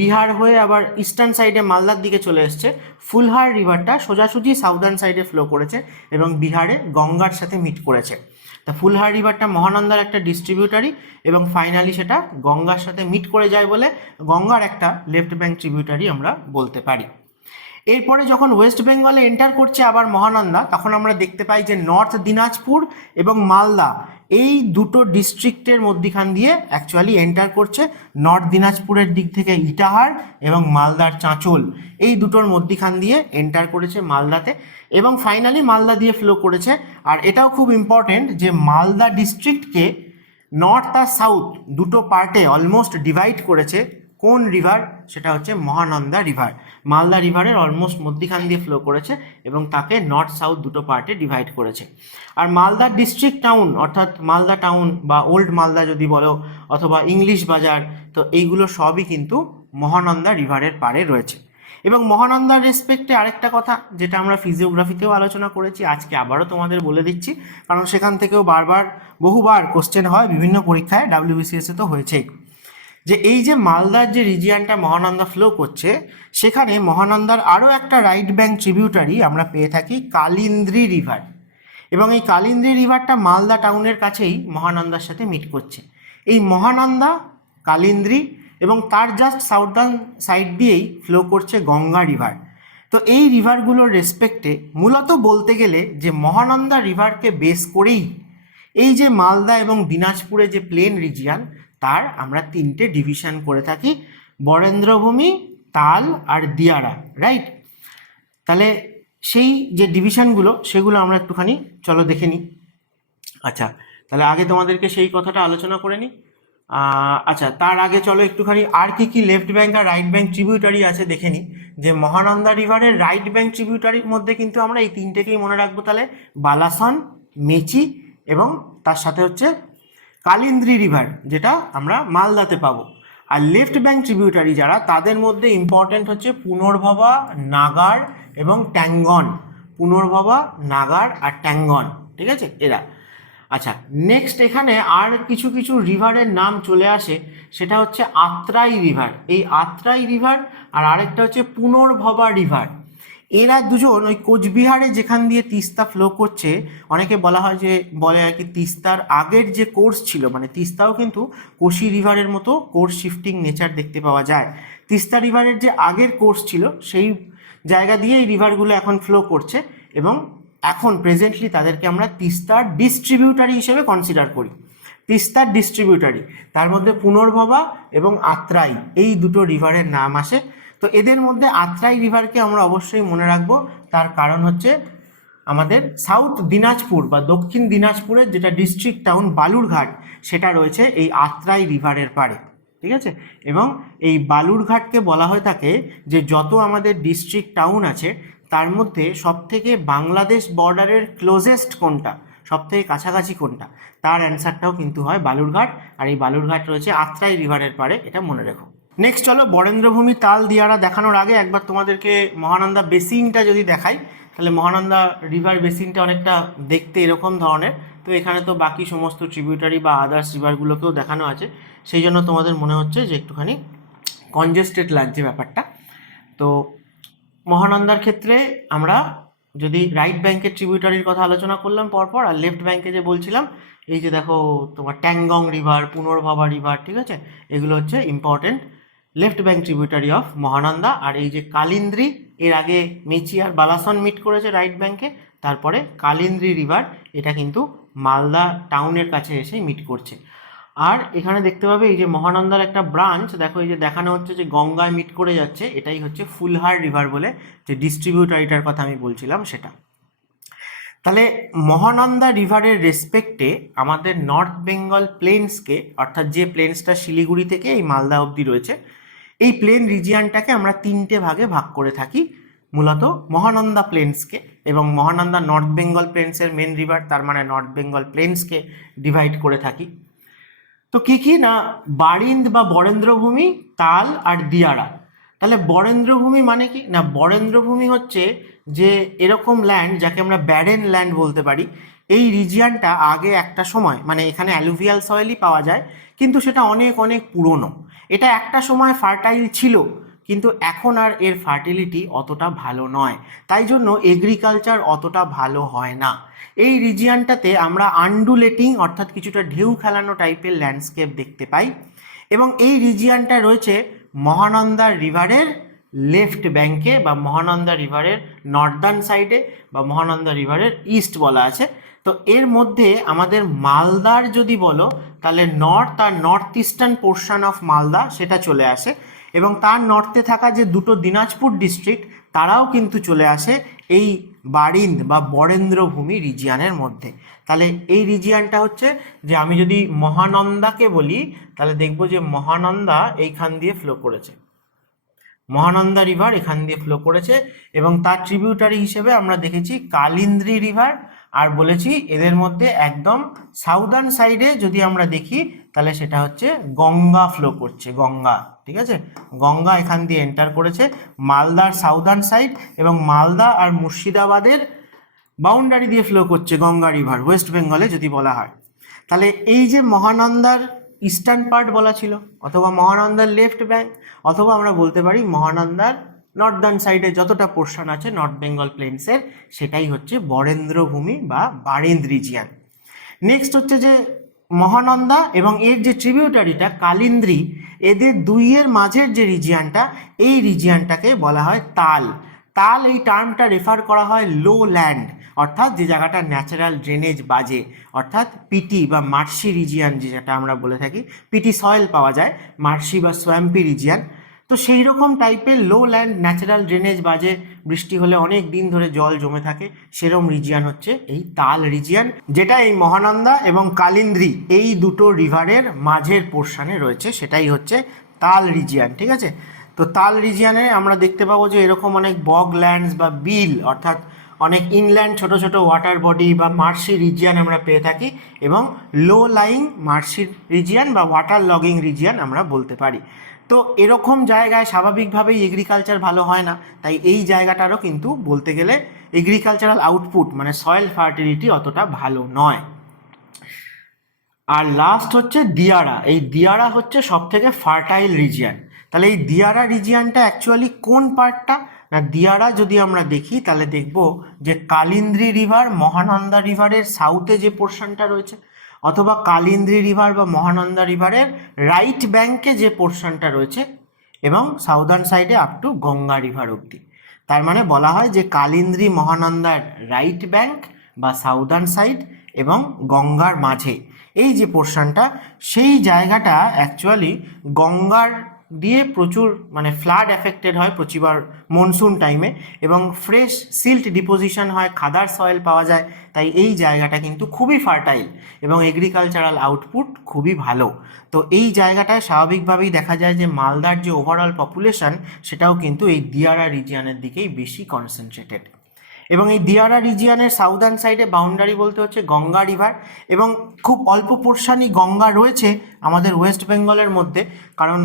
বিহার হয়ে আবার ইস্টার্ন সাইডে মালদার দিকে চলে এসছে, ফুলহার রিভারটা সোজাসুজি সাউদার্ন সাইডে ফ্লো করেছে এবং বিহারে গঙ্গার সাথে মিট করেছে। তা ফুলহার রিভারটা মহানন্দার একটা ডিস্ট্রিবিউটারি এবং ফাইনালি সেটা গঙ্গার সাথে মিট করে যায় বলে গঙ্গার একটা লেফট ব্যাঙ্ক ট্রিবিউটারি আমরা বলতে পারি। এরপরে যখন ওয়েস্ট বেঙ্গলে এন্টার করছে আবার মহানন্দা, তখন আমরা দেখতে পাই যে নর্থ দিনাজপুর এবং মালদা এই দুটো ডিস্ট্রিক্টের মধ্যখান দিয়ে অ্যাকচুয়ালি এন্টার করছে। নর্থ দিনাজপুরের দিক থেকে ইটাহার এবং মালদার চাঁচল এই দুটোর মধ্যখান দিয়ে এন্টার করেছে মালদাতে, এবং ফাইনালি মালদা দিয়ে ফ্লো করেছে। আর এটাও খুব ইম্পর্টেন্ট যে মালদা ডিস্ট্রিক্টকে নর্থ আর সাউথ দুটো পার্টে অলমোস্ট ডিভাইড করেছে কোন রিভার, সেটা হচ্ছে মহানন্দা রিভার। মালদা রিভারের অলমোস্ট মধ্যখান দিয়ে ফ্লো করেছে এবং তাকে নর্থ সাউথ দুটো পার্টে ডিভাইড করেছে। আর মালদা ডিস্ট্রিক্ট টাউন অর্থাৎ মালদা টাউন বা ওল্ড মালদা যদি বলো, অথবা ইংলিশ বাজার, তো এইগুলো সবই কিন্তু মহানন্দা রিভারের পাড়ে রয়েছে। এবং মহানন্দার রেসপেক্টে আরেকটা কথা যেটা আমরা ফিজিওগ্রাফিতেও আলোচনা করেছি, আজকে আবারও তোমাদের বলে দিচ্ছি, কারণ সেখান থেকেও বহুবার কোশ্চেন হয় বিভিন্ন পরীক্ষায়, WBCS তো হয়েছেই, যে এই যে মালদার যে রিজিয়ানটা মহানন্দা ফ্লো করছে সেখানে মহানন্দার আরও একটা রাইট ব্যাঙ্ক ট্রিবিউটারি আমরা পেয়ে থাকি কালিন্দ্রি রিভার, এবং এই কালিন্দ্রি রিভারটা মালদা টাউনের কাছেই মহানন্দার সাথে মিট করছে। এই মহানন্দা, কালিন্দ্রি এবং তার জাস্ট সাউদার্ন সাইড দিয়েই ফ্লো করছে গঙ্গা রিভার। তো এই রিভারগুলোর রেসপেক্টে মূলত বলতে গেলে যে মহানন্দা রিভারকে বেস করেই এই যে মালদা এবং দিনাজপুরে যে প্লেন রিজিয়ান তার আমরা তিনটে ডিভিশন করে থাকি, বরেন্দ্রভূমি, তাল আর দিয়ারা, রাইট? তাহলে সেই যে ডিভিশনগুলো সেগুলো আমরা একটুখানি চলো দেখে নিই। আচ্ছা, তাহলে আগে তোমাদেরকে সেই কথাটা আলোচনা করে নিই। আচ্ছা, তার আগে চলো একটুখানি আর কি লেফট ব্যাঙ্ক আর রাইট ব্যাঙ্ক ট্রিবিউটারি আছে দেখে নিই। যে মহানন্দা রিভারের রাইট ব্যাঙ্ক ট্রিবিউটারির মধ্যে কিন্তু আমরা এই তিনটেকেই মনে রাখবো। তাহলে বালাসন, মেচি এবং তার সাথে হচ্ছে কালিন্দ্রি রিভার, যেটা আমরা মালদাতে পাবো। আর লেফট ব্যাঙ্ক ট্রিবিউটারি যারা, তাদের মধ্যে ইম্পর্টেন্ট হচ্ছে পুনর্ভবা, নাগার এবং ট্যাঙ্গন। পুনর্ভবা, নাগার আর ট্যাঙ্গন, ঠিক আছে এরা। আচ্ছা, নেক্সট এখানে আর কিছু রিভারের নাম চলে আসে, সেটা হচ্ছে আত্রাই রিভার। এই আত্রাই রিভার আর আরেকটা হচ্ছে পুনর্ভবা রিভার। এরা দুজন ওই কোচবিহারে যেখান দিয়ে তিস্তা ফ্লো করছে, অনেকে বলা হয় যে বলে আর কি তিস্তার আগের যে কোর্স ছিল, মানে তিস্তাও কিন্তু কোশি রিভারের মতো কোর্স শিফটিং নেচার দেখতে পাওয়া যায়। তিস্তা রিভারের যে আগের কোর্স ছিল সেই জায়গা দিয়ে এই রিভারগুলো এখন ফ্লো করছে, এবং এখন প্রেজেন্টলি তাদেরকে আমরা তিস্তার ডিস্ট্রিবিউটারি হিসেবে কনসিডার করি। তিস্তার ডিস্ট্রিবিউটারি, তার মধ্যে পুনর্ভবা এবং আত্রাই, এই দুটো রিভারের নাম আসে। তো এদের মধ্যে আত্রাই রিভারকে আমরা অবশ্যই মনে রাখবো, তার কারণ হচ্ছে আমাদের সাউথ দিনাজপুর বা দক্ষিণ দিনাজপুরের যেটা ডিস্ট্রিক্ট টাউন বালুরঘাট, সেটা রয়েছে এই আত্রাই রিভারের পাড়ে, ঠিক আছে। এবং এই বালুরঘাটকে বলা হয়ে থাকে যে যত আমাদের ডিস্ট্রিক্ট টাউন আছে তার মধ্যে সবথেকে বাংলাদেশ বর্ডারের ক্লোজেস্ট কোনটা, সবথেকে কাছাকাছি কোনটা, তার অ্যান্সারটাও কিন্তু হয় বালুরঘাট। আর এই বালুরঘাট রয়েছে আত্রাই রিভারের পাড়ে, এটা মনে রেখো। নেক্সট চলো, বরেন্দ্রভূমি, তাল, দিয়ারা দেখানোর আগে একবার তোমাদেরকে মহানন্দা বেসিনটা যদি দেখাই, তাহলে মহানন্দা রিভার বেসিনটা অনেকটা দেখতে এরকম ধরনের। তো এখানে তো বাকি সমস্ত ট্রিবিউটারি বা আদার্স রিভারগুলোকেও দেখানো আছে, সেই জন্য তোমাদের মনে হচ্ছে যে একটুখানি কনজেস্টেড লাগছে ব্যাপারটা। তো মহানন্দার ক্ষেত্রে আমরা যদি রাইট ব্যাঙ্কের ট্রিবিউটারির কথা আলোচনা করলাম পরপর, আর লেফট ব্যাঙ্কে যে বলছিলাম, এই যে দেখো তোমার ট্যাঙ্গং রিভার, পুনর্ভবা রিভার, ঠিক আছে, এগুলো হচ্ছে important left bank tributary of Mahananda. আর এই যে কালিন্দ্রি, এর আগে মেচি আর বালাসন মিট করেছে রাইট ব্যাঙ্কে, তারপরে কালিন্দ্রি রিভার, এটা কিন্তু মালদা টাউনের কাছে এসে মিট করছে। আর এখানে দেখতে পাবে এই যে মহানন্দার একটা ব্রাঞ্চ, দেখো এই যে দেখানো হচ্ছে যে গঙ্গায় মিট করে যাচ্ছে, এটাই হচ্ছে ফুলহার রিভার বলে যে ডিস্ট্রিবিউটারিটার কথা আমি বলছিলাম সেটা। তাহলে মহানন্দা রিভারের রেসপেক্টে আমাদের নর্থ বেঙ্গল প্লেন্সকে, অর্থাৎ যে প্লেন্সটা শিলিগুড়ি থেকে এই মালদা অবধি রয়েছে, এই প্লেন রিজিয়ানটাকে আমরা তিনটে ভাগে ভাগ করে থাকি, মূলত মহানন্দা প্লেন্সকে। এবং মহানন্দা নর্থ বেঙ্গল প্লেন্সের মেন রিভার, তার মানে নর্থ বেঙ্গল প্লেন্সকে ডিভাইড করে থাকি। তো কি না, বারিন্দ বা বরেন্দ্রভূমি, তাল আর দিয়ারা। তাহলে বরেন্দ্রভূমি মানে কি না, বরেন্দ্রভূমি হচ্ছে যে এরকম ল্যান্ড যাকে আমরা ব্যারেন ল্যান্ড বলতে পারি। এই রিজিয়ানটা আগে একটা সময়, মানে এখানে অ্যালুভিয়াল সয়েলই পাওয়া যায়, কিন্তু সেটা অনেক অনেক পুরনো। এটা একটা সময় ফার্টাইল ছিল, কিন্তু এখন আর এর ফার্টিলিটি অতটা ভালো নয়, তাই জন্য এগ্রিকালচার অতটা ভালো হয় না। এই রিজিয়ানটাতে আমরা আন্ডুলেটিং, অর্থাৎ কিছুটা ঢেউ খেলানো টাইপের ল্যান্ডস্কেপ দেখতে পাই। এবং এই রিজিয়ানটা রয়েছে মহানন্দা রিভারের লেফট ব্যাঙ্কে বা মহানন্দা রিভারের নর্দার্ন সাইডে বা মহানন্দা রিভারের ইস্ট বলা আছে। তো এর মধ্যে আমাদের মালদার যদি বলো, তাহলে নর্থ আর north eastern portion of Malda সেটা চলে আসে, এবং তার নর্থে থাকা যে দুটো দিনাজপুর ডিস্ট্রিক্ট, তারাও কিন্তু চলে আসে এই বারিন্দ বা বরেন্দ্রভূমি রিজিয়ানের মধ্যে। তাহলে এই রিজিয়ানটা হচ্ছে যে আমি যদি মহানন্দাকে বলি, তাহলে দেখব যে মহানন্দা এইখান দিয়ে ফ্লো করেছে, মহানন্দা রিভার এখান দিয়ে ফ্লো করেছে, এবং তার ট্রিবিউটারি হিসেবে আমরা দেখেছি কালিন্দ্রি রিভার। আর বলেছি এদের মধ্যে একদম সাউদার্ন সাইডে যদি আমরা দেখি, তাহলে সেটা হচ্ছে গঙ্গা ফ্লো করছে, গঙ্গা, ঠিক আছে, গঙ্গা এখান দিয়ে এন্টার করেছে মালদার সাউদার্ন সাইড, এবং মালদা আর মুর্শিদাবাদের বাউন্ডারি দিয়ে ফ্লো করছে গঙ্গা রিভার ওয়েস্ট বেঙ্গলে যদি বলা হয়। তাহলে এই যে মহানন্দার ইস্টার্ন পার্ট বলা ছিল, অথবা মহানন্দার লেফট ব্যাঙ্ক, অথবা আমরা বলতে পারি মহানন্দার নর্দার্ন সাইডে যতটা পোর্শন আছে নর্থ বেঙ্গল প্লেন্সের, সেটাই হচ্ছে বরেন্দ্রভূমি বা বারিন্দ রিজিয়ান। নেক্সট হচ্ছে যে মহানন্দা এবং এর যে ট্রিবিউটারিটা কালিন্দ্রি, এদের দুইয়ের মাঝের যে রিজিয়ানটা, এই রিজিয়ানটাকে বলা হয় তাল। তাল এই টার্মটা রেফার করা হয় লো ল্যান্ড, অর্থাৎ যে জায়গাটা ন্যাচারাল ড্রেনেজ বাজে, অর্থাৎ পিটি বা মার্শি রিজিয়ান যেটা আমরা বলে থাকি, পিটি সয়েল পাওয়া যায়, মার্শি বা সোয়াম্পি রিজিয়ান। তো সেই রকম টাইপের লো ল্যান্ড ন্যাচারাল ড্রেনেজ বাজে বৃষ্টি হলে অনেক দিন ধরে জল জমে থাকে, সেরকম রিজিয়ান হচ্ছে এই তাল রিজিয়ান, যেটা এই মহানন্দা এবং কালিন্দ্রি এই দুটো রিভারের মাঝের পোর্শনে রয়েছে, সেটাই হচ্ছে তাল রিজিয়ান। ঠিক আছে, তো তাল রিজিয়ানে আমরা দেখতে পাবো যে এরকম অনেক বগ ল্যান্ডস বা বিল অর্থাৎ অনেক ইনল্যান্ড ছোট ছোট ওয়াটার বডি বা মার্শি রিজিয়ান আমরা পেয়ে থাকি, এবং লো লাইং মার্শি রিজিয়ান বা ওয়াটার লগিং রিজিয়ান আমরা বলতে পারি। তো এরকম জায়গায় স্বাভাবিকভাবেই এগ্রিকালচার ভালো হয় না, তাই এই জায়গাটারও কিন্তু বলতে গেলে এগ্রিকালচারাল আউটপুট মানে সয়েল ফার্টিলিটি অতটা ভালো নয়। আর লাস্ট হচ্ছে দিয়ারা। এই দিয়ারা হচ্ছে সব থেকে ফার্টাইল রিজিয়ান। তাহলে এই দিয়ারা রিজিয়ানটা অ্যাকচুয়ালি কোন পার্টটা না, দিয়ারা যদি আমরা দেখি তাহলে দেখব যে কালিন্দ্রি রিভার মহানন্দা রিভারের সাউথে যে পোর্শনটা রয়েছে, অথবা কালিন্দ্রি রিভার বা মহানন্দা রিভারের রাইট ব্যাঙ্কে যে পোর্শনটা রয়েছে, এবং সাউদার্ন সাইডে আপ টু গঙ্গা রিভার অবধি। তার মানে বলা হয় যে কালিন্দ্রি মহানন্দার রাইট ব্যাঙ্ক বা সাউদার্ন সাইড এবং গঙ্গার মাঝে এই যে পোর্শনটা, সেই জায়গাটা অ্যাকচুয়ালি গঙ্গার দিয়ে প্রচুর মানে ফ্লাড এফেক্টেড হয় প্রতিবার মনসুন টাইমে, এবং ফ্রেশ সিল্ট ডিপোজিশন হয়, খাদার সয়েল পাওয়া যায়। তাই এই জায়গাটা কিন্তু খুবই ফার্টাইল এবং এগ্রিকালচারাল আউটপুট খুবই ভালো। তো এই জায়গাটায় স্বাভাবিকভাবেই দেখা যায় যে মালদার যে ওভারঅল পপুলেশন সেটাও কিন্তু এই দিয়ারা রিজিয়ানের দিকেই বেশি কনসেন্ট্রেটেড। এবং এই দিয়ারা রিজিয়ানের সাউদার্ন সাইডে বাউন্ডারি বলতে হচ্ছে গঙ্গা রিভার, এবং খুব অল্প পোর্শনই গঙ্গা রয়েছে আমাদের ওয়েস্ট বেঙ্গলের মধ্যে, কারণ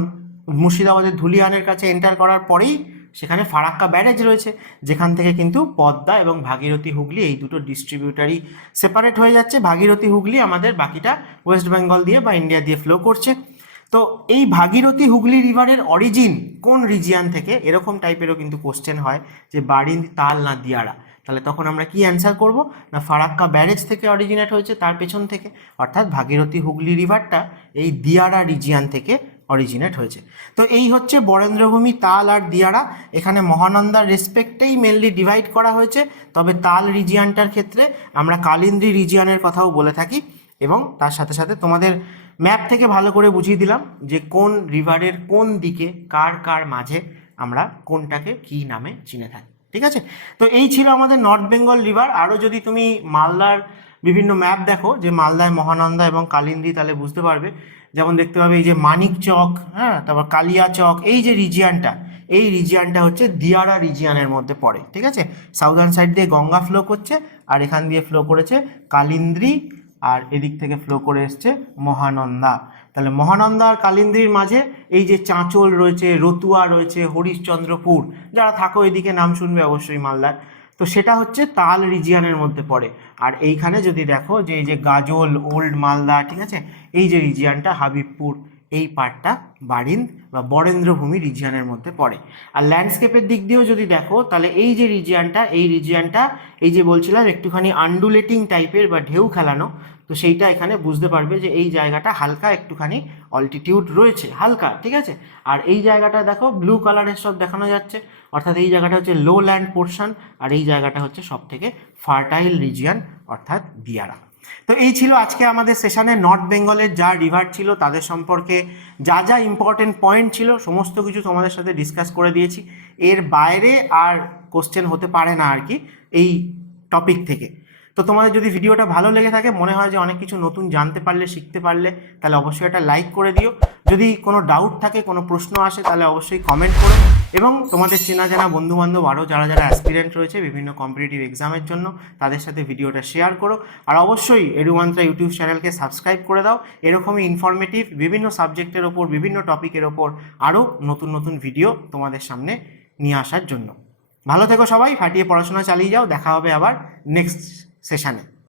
মুর্শিদাবাদের ধুলিয়ানের কাছে এন্টার করার পরেই সেখানে ফারাক্কা ব্যারেজ রয়েছে, যেখান থেকে কিন্তু পদ্মা এবং ভাগীরথী হুগলি এই দুটো ডিস্ট্রিবিউটারই সেপারেট হয়ে যাচ্ছে। ভাগীরথী হুগলি আমাদের বাকিটা ওয়েস্ট বেঙ্গল দিয়ে বা ইন্ডিয়া দিয়ে ফ্লো করছে। তো এই ভাগীরথী হুগলি রিভারের অরিজিন কোন রিজিয়ান থেকে, এরকম টাইপেরও কিন্তু কোশ্চেন হয় যে বারিন্দ, তাল না দিয়ারা, তাহলে তখন আমরা কি অ্যান্সার করব না ফারাক্কা ব্যারেজ থেকে অরিজিনেট হয়েছে, তার পেছন থেকে, অর্থাৎ ভাগীরথী হুগলি রিভারটা এই দিয়ারা রিজিয়ান থেকে অরিজিনেট হয়েছে। তো এই হচ্ছে বরেন্দ্রভূমি, তাল আর দিয়ারা। এখানে মহানন্দার রেসপেক্টেই মেনলি ডিভাইড করা হয়েছে, তবে তাল রিজিয়ানটার ক্ষেত্রে আমরা কালিন্দ্রি রিজিয়ানের কথাও বলে থাকি। এবং তার সাথে সাথে তোমাদের ম্যাপ থেকে ভালো করে বুঝিয়ে দিলাম যে কোন রিভারের কোন দিকে কার কার মাঝে আমরা কোনটাকে কী নামে চিনে থাকি। ঠিক আছে, তো এই ছিল আমাদের নর্থ বেঙ্গল রিভার। আরও যদি তুমি মালদার বিভিন্ন ম্যাপ দেখো যে মালদায় মহানন্দা এবং কালিন্দি, তাহলে বুঝতে পারবে, যেমন দেখতে পাবে এই যে মানিক চক, হ্যাঁ, তারপর কালিয়া চক, এই যে রিজিয়ানটা, এই রিজিয়ানটা হচ্ছে দিয়ারা রিজিয়ানের মধ্যে পড়ে। ঠিক আছে, সাউদার্ন সাইড দিয়ে গঙ্গা ফ্লো করছে, আর এখান দিয়ে ফ্লো করেছে কালিন্দ্রি, আর এদিক থেকে ফ্লো করে এসছে মহানন্দা। তাহলে মহানন্দা আর কালিন্দ্রির মাঝে এই যে চাঁচল রয়েছে, রতুয়া রয়েছে, হরিশ্চন্দ্রপুর, যারা থাকো এদিকে নাম শুনবে অবশ্যই মালদার, তো সেটা হচ্ছে তাল রিজিয়ানের মধ্যে পড়ে। আর এইখানে যদি দেখো যে এই যে গাজল, ওল্ড মালদা, ঠিক আছে, এই যে রিজিয়ানটা হাবিবপুর, এই পার্টটা বারিন্দ বা বরেন্দ্রভূমি রিজিয়ানের মধ্যে পড়ে। আর ল্যান্ডস্কেপের দিক দিয়েও যদি দেখো তাহলে এই যে রিজিয়ানটা, এই রিজিয়ানটা এই যে বলছিলাম একটুখানি আন্ডুলেটিং টাইপের বা ঢেউ খেলানো, তো সেইটা এখানে বুঝতে পারবে যে এই জায়গাটা হালকা একটুখানি অল্টিটিউড রয়েছে, হালকা। ঠিক আছে, আর এই জায়গাটা দেখো ব্লু কালারের সব দেখানো যাচ্ছে, অর্থাৎ এই জায়গাটা হচ্ছে লো ল্যান্ড পোর্শন, আর এই জায়গাটা হচ্ছে সব থেকে ফার্টাইল রিজিয়ান অর্থাৎ দিয়ারা। তো এই ছিল আজকে আমাদের সেশনে নর্থ বেঙ্গলের যা রিভার ছিল তাদের সম্পর্কে যা যা ইম্পর্টেন্ট পয়েন্ট ছিল সমস্ত কিছু তোমাদের সাথে ডিসকাস করে দিয়েছি। এর বাইরে আর কোশ্চেন হতে পারে না আর কি এই টপিক থেকে। তো তোমাদের যদি ভিডিওটা ভালো লেগে থাকে, মনে হয় যে অনেক কিছু নতুন জানতে পারলে, শিখতে পারলে, তাহলে অবশ্যই একটা লাইক করে দিও। যদি কোনো ডাউট থাকে, কোনো প্রশ্ন আসে, তাহলে অবশ্যই কমেন্ট করো। এবং তোমাদের চেনা জানা বন্ধুবান্ধব আরও যারা যারা অ্যাসপিরেন্ট রয়েছে বিভিন্ন কম্পিটিটিভ এক্সামের জন্য, তাদের সাথে ভিডিওটা শেয়ার করো। আর অবশ্যই এডুমান্ত্রা ইউটিউব চ্যানেলকে সাবস্ক্রাইব করে দাও। এরকমই ইনফরমেটিভ বিভিন্ন সাবজেক্টের ওপর, বিভিন্ন টপিকের ওপর আরও নতুন নতুন ভিডিও তোমাদের সামনে নিয়ে আসার জন্য। ভালো থেকো সবাই, ফাটিয়ে পড়াশোনা চালিয়ে যাও। দেখা হবে আবার নেক্সট সেশনে।